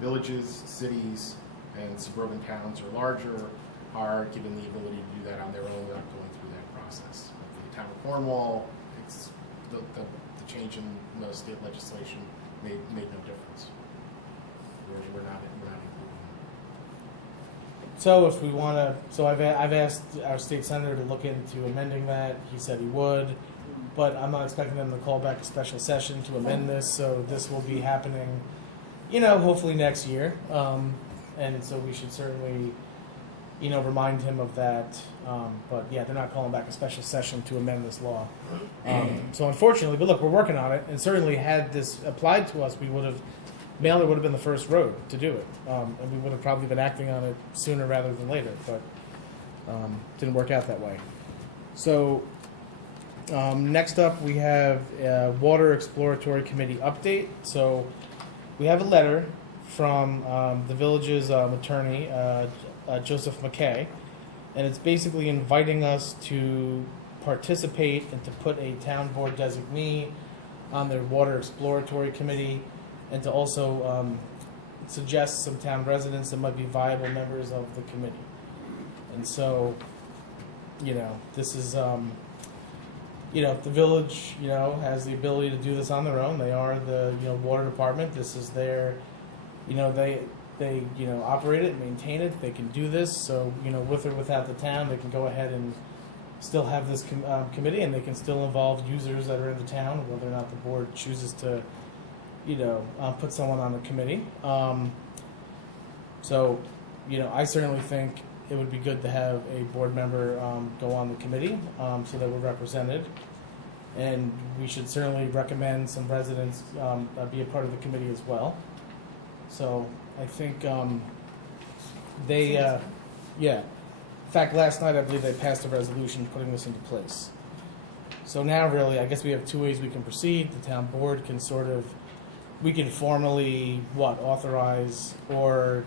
Villages, cities, and suburban towns are larger, are given the ability to do that on their own without going through that process. But for the town of Cornwall, it's the change in the state legislation made no difference. We're not including So if we want to, so I've asked our state senator to look into amending that. He said he would, but I'm not expecting them to call back a special session to amend this. So this will be happening, you know, hopefully next year. And so we should certainly, you know, remind him of that. But yeah, they're not calling back a special session to amend this law. So unfortunately, but look, we're working on it, and certainly had this applied to us, Mailer would have been the first road to do it, and we would have probably been acting on it sooner rather than later, but didn't work out that way. So next up, we have a Water Exploratory Committee update. So we have a letter from the village's attorney, Joseph McKay, and it's basically inviting us to participate and to put a town board designee on their Water Exploratory Committee, and to also suggest some town residents that might be viable members of the committee. And so, you know, this is, you know, the village, you know, has the ability to do this on their own. They are the, you know, water department. This is their, you know, they you know, operate it, maintain it. They can do this. So, you know, with or without the town, they can go ahead and still have this committee, and they can still involve users that are in the town, whether or not the board chooses to, you know, put someone on the committee. So, you know, I certainly think it would be good to have a board member go on the committee so that we're represented. And we should certainly recommend some residents be a part of the committee as well. So I think yeah. In fact, last night I believe they passed a resolution putting this into place. So now really, I guess we have two ways we can proceed. The town board can sort of, we can formally, authorize, or,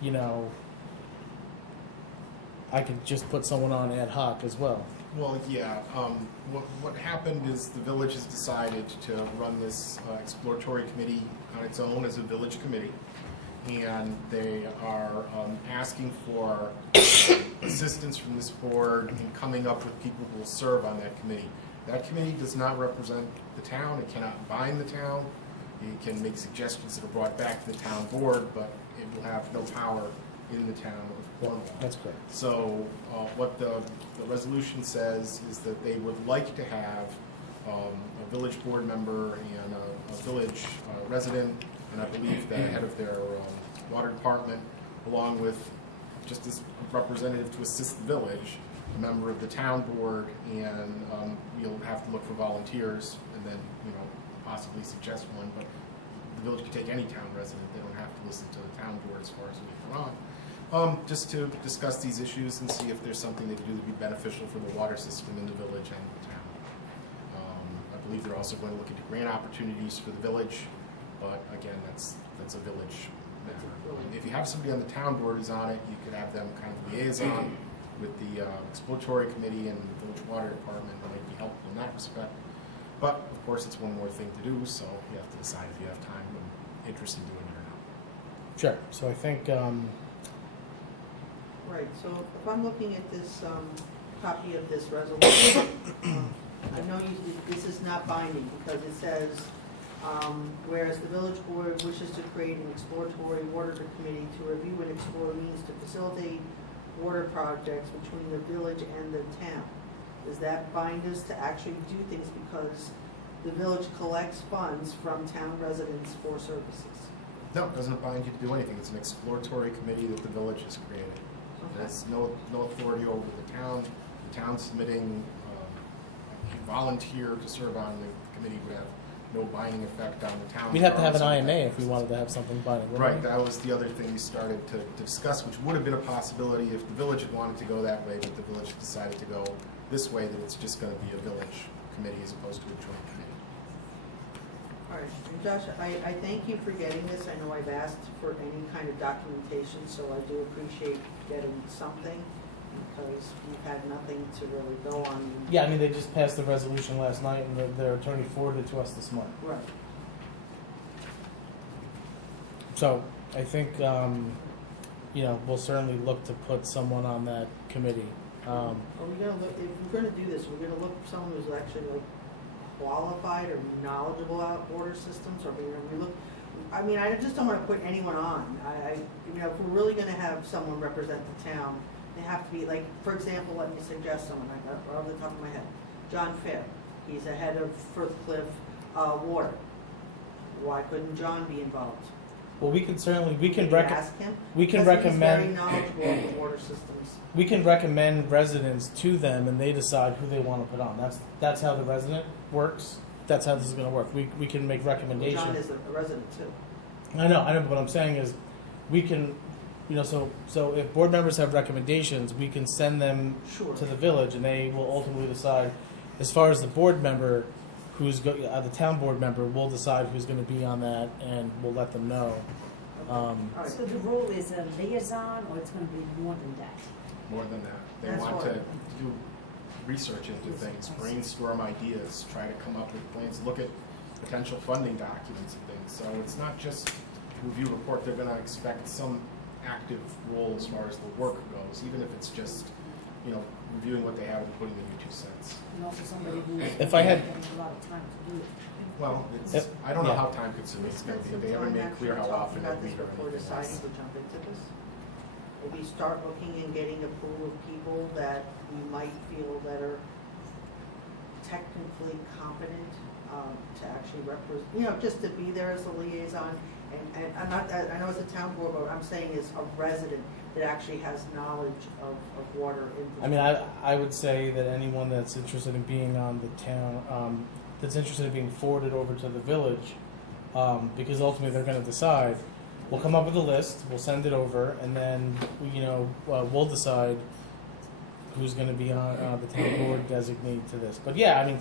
you know, I could just put someone on ad hoc as well. Well, yeah. What happened is the village has decided to run this exploratory committee on its own as a village committee, and they are asking for assistance from this board in coming up with people who will serve on that committee. That committee does not represent the town. It cannot bind the town. It can make suggestions that are brought back to the town board, but it will have no power in the town of Cornwall. That's correct. So what the resolution says is that they would like to have a village board member and a village resident, and I believe the head of their water department, along with just as a representative to assist the village, a member of the town board, and you'll have to look for volunteers and then, you know, possibly suggest one, but the village can take any town resident. They don't have to listen to the town board as far as we get on. Just to discuss these issues and see if there's something they can do to be beneficial for the water system in the village and the town. I believe they're also going to look into grant opportunities for the village, but again, that's a village matter. If you have somebody on the town board who's on it, you could have them kind of liaison with the exploratory committee and the village water department. That might be helpful in that respect. But of course, it's one more thing to do, so you have to decide if you have time and interest in doing it or not. Sure. So I think, Right, so if I'm looking at this copy of this resolution, I know this is not binding because it says, whereas the village board wishes to create an exploratory water committee to review and explore means to facilitate water projects between the village and the town. Does that bind us to actually do things because the village collects funds from town residents for services? No, it doesn't bind you to do anything. It's an exploratory committee that the village has created. It has no authority over the town. The town submitting a volunteer to serve on the committee would have no binding effect on the town. We'd have to have an IMA if we wanted to have something binding, wouldn't Right, we? that was the other thing we started to discuss, which would have been a possibility if the village had wanted to go that way, but the village decided to go this way, that it's just gonna be a village committee as opposed to a joint committee. All right, and Josh, I thank you for getting this. I know I've asked for any kind of documentation, so I do appreciate getting something, because we've had nothing to really go on. Yeah, I mean, they just passed the resolution last night, and their attorney forwarded it to us this morning. Right. So I think, we'll certainly look to put someone on that committee. Are we gonna look, if we're gonna do this, we're gonna look for someone who's actually like qualified or knowledgeable about water systems, or we look, I mean, I just don't wanna put anyone on. If we're really gonna have someone represent the town, they have to be, like, for example, let me suggest someone, off the top of my head, John Fair. He's the head of Firthcliffe Water. Why couldn't John be involved? Well, we can certainly, we can ask him. we can Because he's very recommend, knowledgeable of the water systems. we can recommend residents to them, and they decide who they want to put on. That's how the resident works. That's how this is going to work. We can make recommendations. John is a resident too. I know. But what I'm saying is, we can, so if board members have recommendations, we can send them Sure. to the village, and they will ultimately decide. As far as the board member, the town board member will decide who's going to be on that, and we'll let them know. All right. So the role is a liaison, or it's gonna be more than that? More than that. They That's want what- to do research into things, brainstorm ideas, try to come up with plans, look at potential funding documents and things. So it's not just review report, they're gonna expect some active role as far as the work goes, even if it's just, reviewing what they have and putting in your 2 cents. And also somebody who's If I had- getting a lot of time to do it. Well, I don't know how time consuming it's gonna be. They haven't made clear how often About they this meet or before anything deciding else. to jump into this. Maybe start looking and getting a pool of people that we might feel that are technically competent to actually represent, just to be there as a liaison. And I'm not, I know it's a town board, but what I'm saying is a resident that actually has knowledge of water. I mean, I would say that anyone that's interested in being on the town, that's interested in being forwarded over to the village, because ultimately they're going to decide. We'll come up with a list, we'll send it over, and then we'll decide who's going to be on the town board designate to this. But yeah, I mean,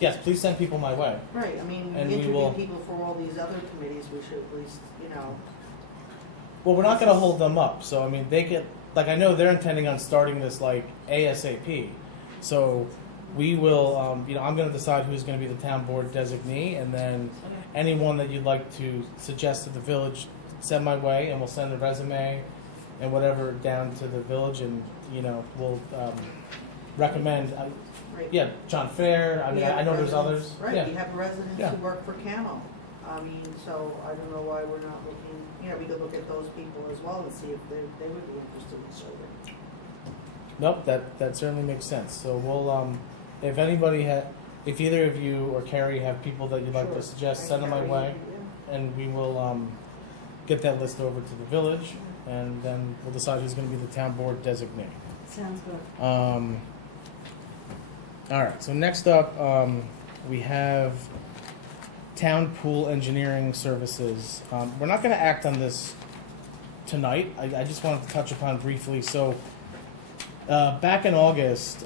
yes, please send people my way. Right, I mean, And we we interview will- people for all these other committees, we should at least, Well, we're not going to hold them up. So, I mean, they get, I know they're intending on starting this, ASAP. So, we will, I'm going to decide who's going to be the town board designee, and then anyone that you'd like to suggest to the village, send my way, and we'll send a resume and whatever down to the village, and, we'll recommend, right. yeah, John Fair. I We mean, have I know there's residents- others. Right, Yeah. we have residents Yeah. who work for Camo. I mean, so I don't know why we're not looking, we could look at those people as well and see if they would be interested in serving. Nope, that certainly makes sense. So we'll, if anybody if either of you or Carrie have people that you'd like Sure. to suggest, I send them my carry- way, yeah. and we will get that list over to the village, and then we'll decide who's going to be the town board designee. Sounds good. All right. So next up, we have town pool engineering services. We're not going to act on this tonight. I just wanted to touch upon briefly. So back in August,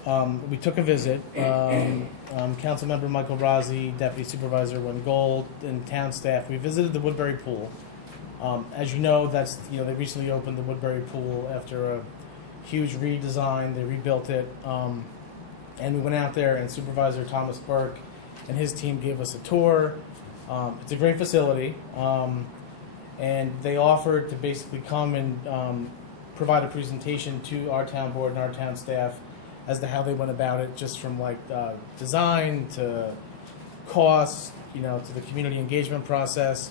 we took a visit. Councilmember Michael Rossi, Deputy Supervisor Wen Gold, and town staff. We visited the Woodbury Pool. As you know, they recently opened the Woodbury Pool after a huge redesign. They rebuilt it, and we went out there, and Supervisor Thomas Burke and his team gave us a tour. It's a great facility, and they offered to basically come and provide a presentation to our town board and our town staff as to how they went about it, just from design to cost, to the community engagement process.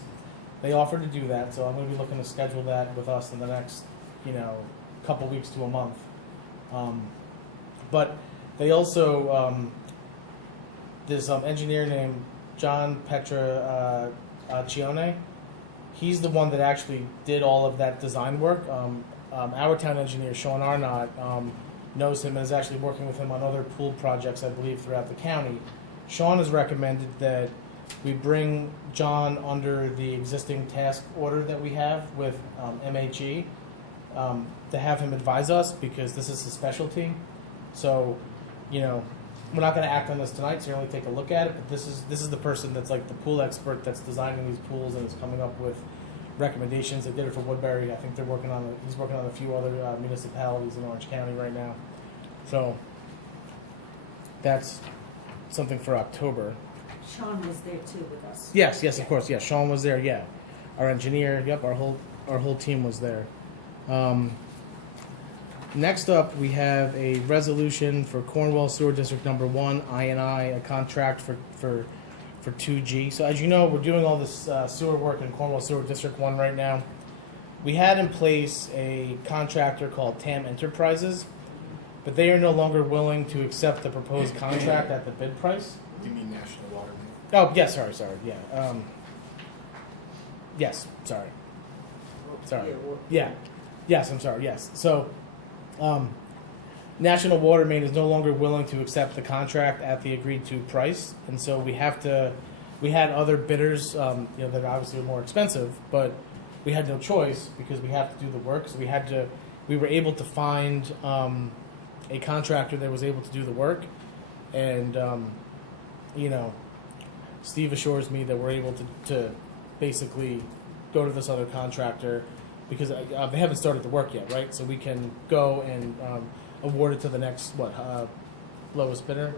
They offered to do that, so I'm going to be looking to schedule that with us in the next, couple weeks to a month. But they also, there's some engineer named John Petra Cione, He's the one that actually did all of that design work. Our town engineer, Sean Arnott, knows him and is actually working with him on other pool projects, I believe, throughout the county. Sean has recommended that we bring John under the existing task order that we have with MHE to have him advise us, because this is his specialty. So, you know, we're not going to act on this tonight, so only take a look at it. But this is the person that's like the pool expert that's designing these pools and is coming up with recommendations. They did it for Woodbury. I think he's working on a few other municipalities in Orange County right now. So that's something for October. Sean was there too with us. Yes, of course. Yeah, Sean was there. Yeah, our engineer. Yep, our whole team was there. Next up, we have a resolution for Cornwall Sewer District Number 1, I&I, a contract for 2G. So as you know, we're doing all this sewer work in Cornwall Sewer District 1 right now. We had in place a contractor called TAM Enterprises, but they are no longer willing to accept the proposed contract at the bid price. You mean National Water Main? Oh, yes, sorry, yeah. Yes, sorry. Sorry. Yeah. Yes, I'm sorry, yes. So, National Water Main is no longer willing to accept the contract at the agreed to price, and so we had other bidders, that obviously were more expensive, but we had no choice because we have to do the work, so we were able to find a contractor that was able to do the work, and, Steve assures me that we're able to basically go to this other contractor because they haven't started the work yet, right? So we can go and award it to the next, lowest bidder?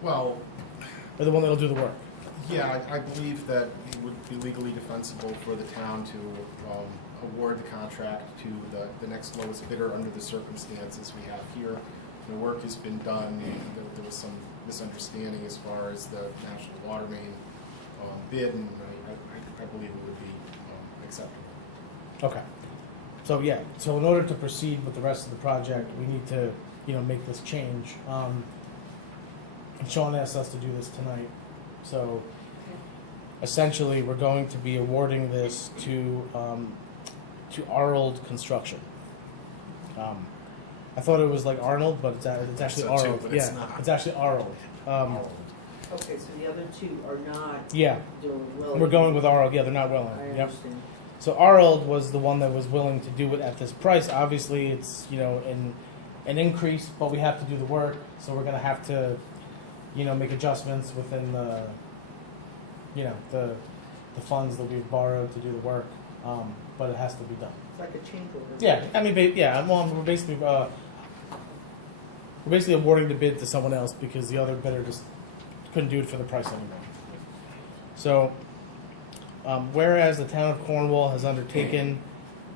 Well, Or the one that'll do the work? yeah, I believe that it would be legally defensible for the town to award the contract to the next lowest bidder under the circumstances we have here. The work has been done, and there was some misunderstanding as far as the National Water Main bid, and I believe it would be acceptable. Okay. So yeah, so in order to proceed with the rest of the project, we need to, make this change. And Sean asked us to do this tonight. So essentially, we're going to be awarding this to Arnold Construction. I thought it was like Arnold, but it's actually So too, Arnold. but Yeah, it's not. it's actually Arnold. Okay, so the other two are not Yeah, doing willing. we're going with Arnold. Yeah, they're not willing. I Yep. understand. So Arnold was the one that was willing to do it at this price. Obviously, it's an increase, but we have to do the work, so we're gonna have to make adjustments within the the funds that we've borrowed to do the work. But it has to be done. It's like a change order. Yeah, I mean, well, we're basically awarding the bid to someone else because the other bidder just couldn't do it for the price anymore. So, whereas the town of Cornwall has undertaken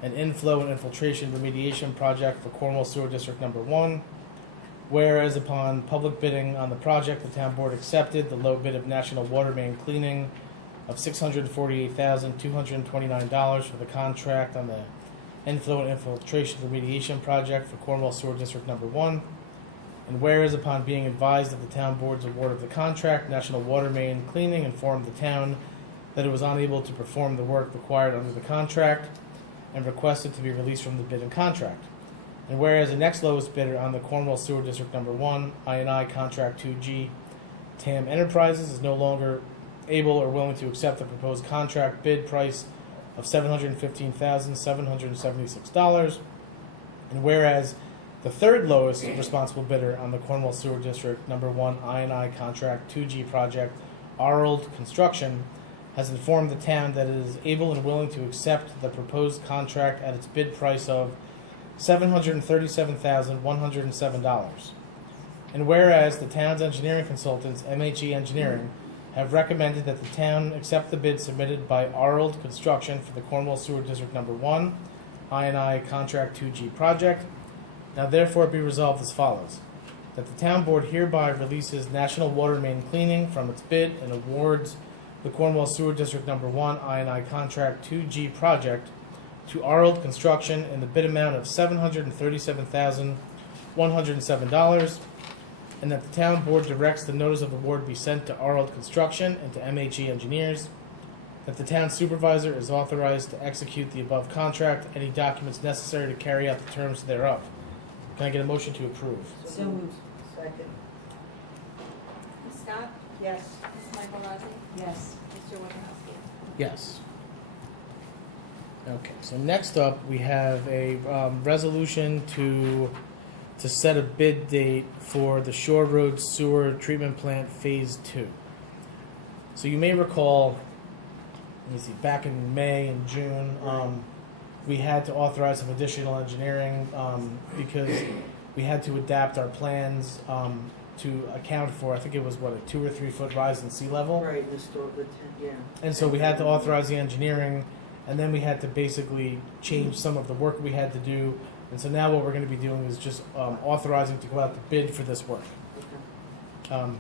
an inflow and infiltration remediation project for Cornwall Sewer District Number 1, whereas upon public bidding on the project, the town board accepted the low bid of National Water Main cleaning of $648,229 for the contract on the inflow and infiltration remediation project for Cornwall Sewer District Number 1. And whereas upon being advised of the town board's award of the contract, National Water Main Cleaning informed the town that it was unable to perform the work required under the contract and requested to be released from the bid and contract. And whereas the next lowest bidder on the Cornwall Sewer District Number 1, I&I Contract 2G, TAM Enterprises, is no longer able or willing to accept the proposed contract bid price of $715,776. And whereas the third lowest responsible bidder on the Cornwall Sewer District Number 1, I&I Contract 2G project, Arnold Construction, has informed the town that it is able and willing to accept the proposed contract at its bid price of $737,107. And whereas the town's engineering consultants, MHE Engineering, have recommended that the town accept the bid submitted by Arnold Construction for the Cornwall Sewer District Number 1, I&I Contract 2G project, now therefore be resolved as follows. That the town board hereby releases National Water Main Cleaning from its bid and awards the Cornwall Sewer District Number 1, I&I Contract 2G project to Arnold Construction in the bid amount of $737,107, and that the town board directs the notice of award be sent to Arnold Construction and to MHE Engineers, that the town supervisor is authorized to execute the above contract, any documents necessary to carry out the terms thereof. Can I get a motion to approve? So moved. Second. Ms. Scott? Yes. Ms. Michaelozzi? Yes. Mr. Wojciechowski? Yes. Okay, so next up, we have a resolution to set a bid date for the Shore Road Sewer Treatment Plant Phase 2. So you may recall, let me see, back in May and June, we had to authorize some additional engineering because we had to adapt our plans to account for, I think it was, what, a 2 or 3 foot rise in sea level? Right, the store, the tent, yeah. And so we had to authorize the engineering, and then we had to basically change some of the work we had to do. And so now what we're going to be doing is just authorizing to go out to bid for this work. Okay.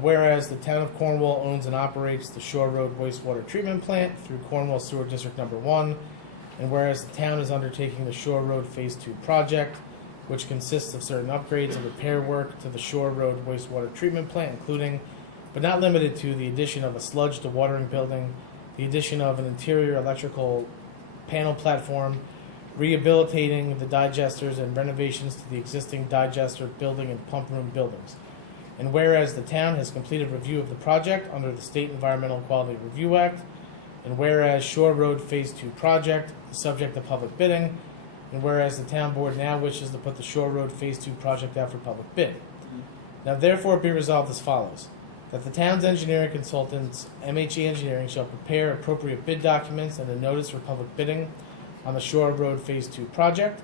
Whereas the town of Cornwall owns and operates the Shore Road Wastewater Treatment Plant through Cornwall Sewer District Number 1, and whereas the town is undertaking the Shore Road Phase 2 project, which consists of certain upgrades and repair work to the Shore Road Wastewater Treatment Plant, including, but not limited to, the addition of a sludge dewatering building, the addition of an interior electrical panel platform, rehabilitating the digesters, and renovations to the existing digester building and pump room buildings. And whereas the town has completed review of the project under the State Environmental Quality Review Act, and whereas Shore Road Phase 2 project is subject to public bidding, and whereas the town board now wishes to put the Shore Road Phase 2 project out for public bid. Now therefore be resolved as follows: that the town's engineering consultants, MHE Engineering, shall prepare appropriate bid documents and a notice for public bidding on the Shore Road Phase 2 project,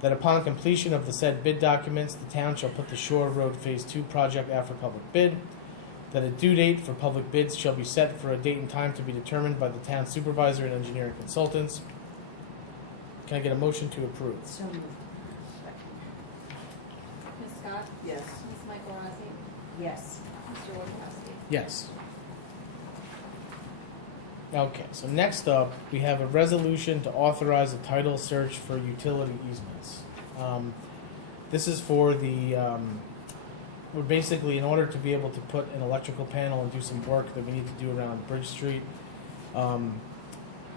that upon completion of the said bid documents, the town shall put the Shore Road Phase 2 project out for public bid, that a due date for public bids shall be set for a date and time to be determined by the town supervisor and engineering consultants. Can I get a motion to approve? So moved. Ms. Scott? Yes. Ms. Michaelozzi? Yes. Mr. Wojciechowski? Yes. Okay, so next up, we have a resolution to authorize a title search for utility easements. This is for the, we're basically, in order to be able to put an electrical panel and do some work that we need to do around Bridge Street,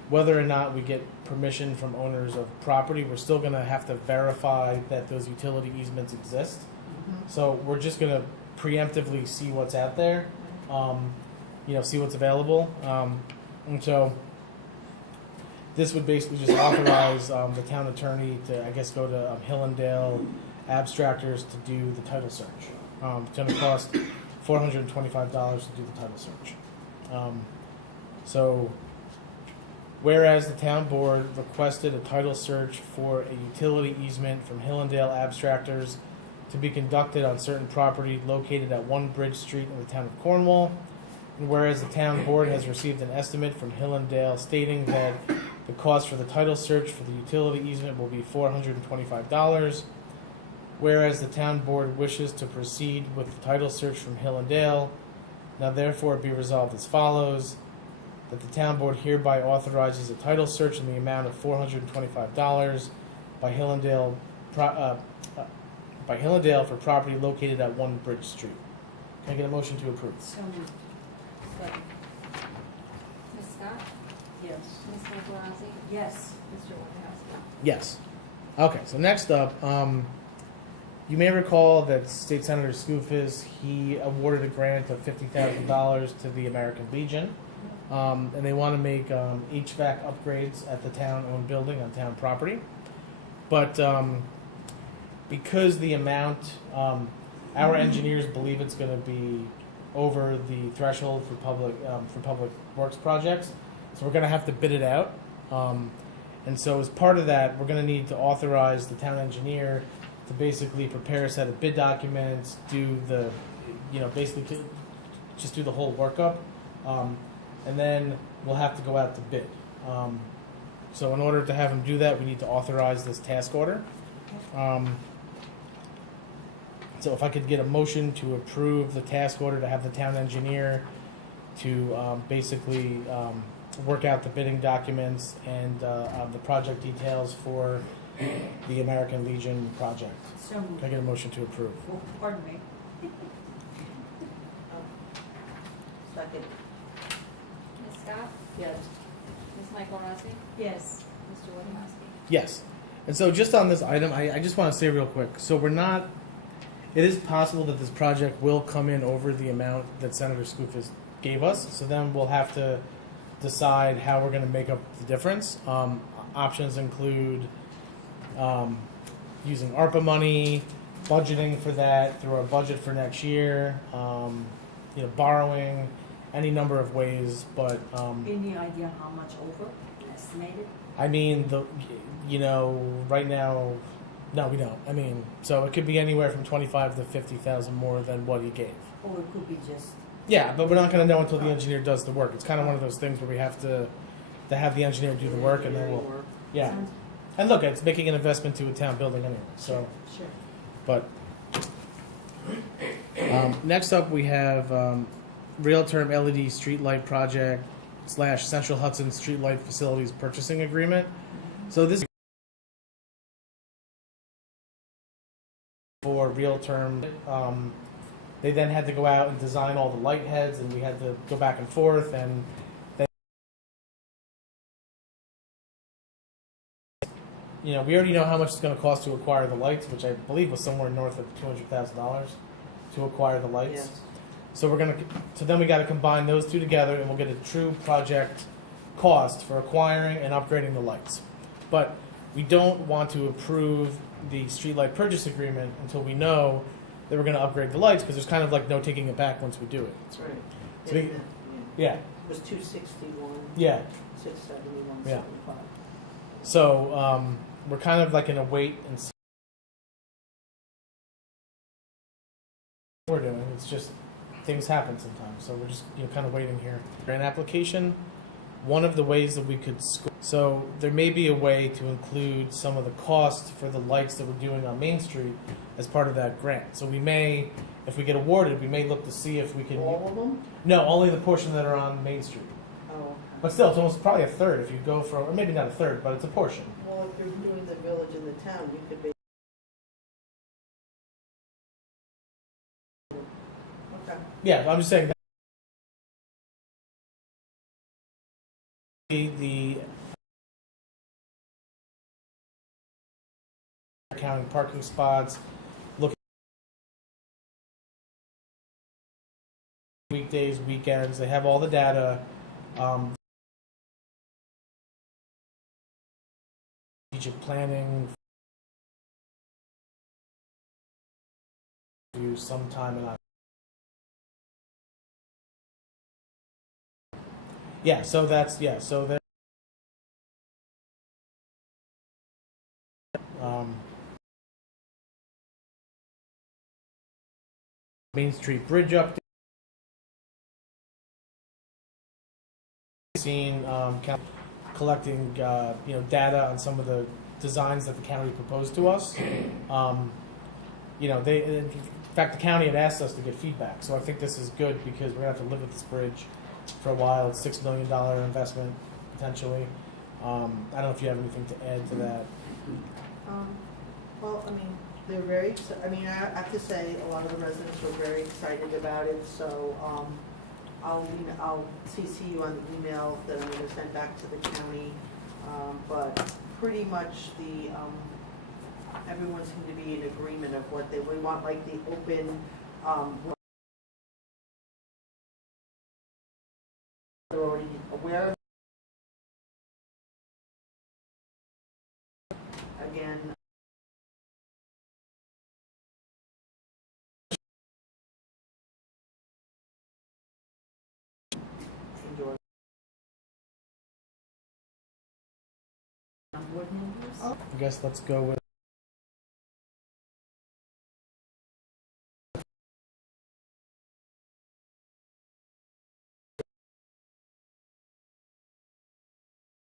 whether or not we get permission from owners of property, we're still gonna have to verify that those utility easements exist. So we're just gonna preemptively see what's out there, see what's available. And so this would basically just authorize the town attorney to, I guess, go to Hill and Dale Abstractors to do the title search. It's going to cost $425 to do the title search. So whereas the town board requested a title search for a utility easement from Hill and Dale Abstractors to be conducted on certain property located at 1 Bridge Street in the town of Cornwall, and whereas the town board has received an estimate from Hill and Dale stating that the cost for the title search for the utility easement will be $425, whereas the town board wishes to proceed with the title search from Hill and Dale, now therefore be resolved as follows: that the town board hereby authorizes a title search in the amount of $425 by Hill and Dale for property located at 1 Bridge Street. Can I get a motion to approve? So moved. Second. Ms. Scott? Yes. Ms. Michaelozzi? Yes. Mr. Wojciechowski? Yes. Okay, so next up, you may recall that State Senator Skoufis, he awarded a grant of $50,000 to the American Legion, and they want to make HVAC upgrades at the town-owned building on town property. But because the amount, our engineers believe it's going to be over the threshold for public works projects, so we're going to have to bid it out. And so as part of that, we're going to need to authorize the town engineer to basically prepare a set of bid documents, do the, basically just do the whole workup, and then we'll have to go out to bid. So in order to have him do that, we need to authorize this task order. So if I could get a motion to approve the task order to have the town engineer to basically work out the bidding documents and the project details for the American Legion project. So moved. Can I get a motion to approve? Oh, pardon me. Second. second. Ms. Scott? Yes. Ms. Michael Rossi? Yes. Mr. Wojciechowski? Yes. And so just on this item, I just want to say real quick. So we're not, it is possible that this project will come in over the amount that Senator Skoufis gave us. So then we'll have to decide how we're going to make up the difference. Options include using ARPA money, budgeting for that through our budget for next year, borrowing, any number of ways. But Any idea how much over estimated? I mean, right now, no, we don't. I mean, so it could be anywhere from 25 to 50,000 more than what he gave. Or it could be just, Yeah, but we're not going to know until the engineer does the work. It's kind of one of those things where we have to have the engineer do the work, and then we'll, yeah. sounds, And look, it's making an investment to a town building anyway. So, sure. but next up we have Real Term LED Streetlight Project / Central Hudson Streetlight Facilities Purchasing Agreement. So this for Real Term. They then had to go out and design all the light heads, and we had to go back and forth, and we already know how much it's going to cost to acquire the lights, which I believe was somewhere north of $200,000 to acquire the lights. Yes. So then we got to combine those two together, and we'll get a true project cost for acquiring and upgrading the lights. But we don't want to approve the streetlight purchase agreement until we know that we're going to upgrade the lights, because there's kind of like no taking it back once we do it. That's right. So we- It Yeah, was 261, yeah. 671, Yeah. 75. So we're kind of like in a wait and see what we're doing. It's just things happen sometimes, so we're just kind of waiting here. Grant application. One of the ways that we could so there may be a way to include some of the cost for the lights that we're doing on Main Street as part of that grant. So we may, if we get awarded, we may look to see if we can. All of them? No, only the portion that are on Main Street. Oh, okay. But still, it's almost probably a third if you go for, or maybe not a third, but it's a portion. Well, if you're doing the village and the town, you could be. Okay. Yeah, I'm just saying that the counting parking spots, looking weekdays, weekends, they have all the data. Strategic planning, use sometime in October. Yeah, so that's, so there. Main Street Bridge update. Seen collecting data on some of the designs that the county proposed to us. In fact, the county had asked us to get feedback, so I think this is good because we're gonna have to live with this bridge for a while. It's $6 million investment potentially. I don't know if you have anything to add to that. Well, I mean, they're very, I have to say, a lot of the residents were very excited about it, so, I'll CC you on the email that I'm gonna send back to the county. But pretty much everyone seemed to be in agreement of what we want, like the open, they're already aware of. Again, enjoy. Board members? I guess let's go with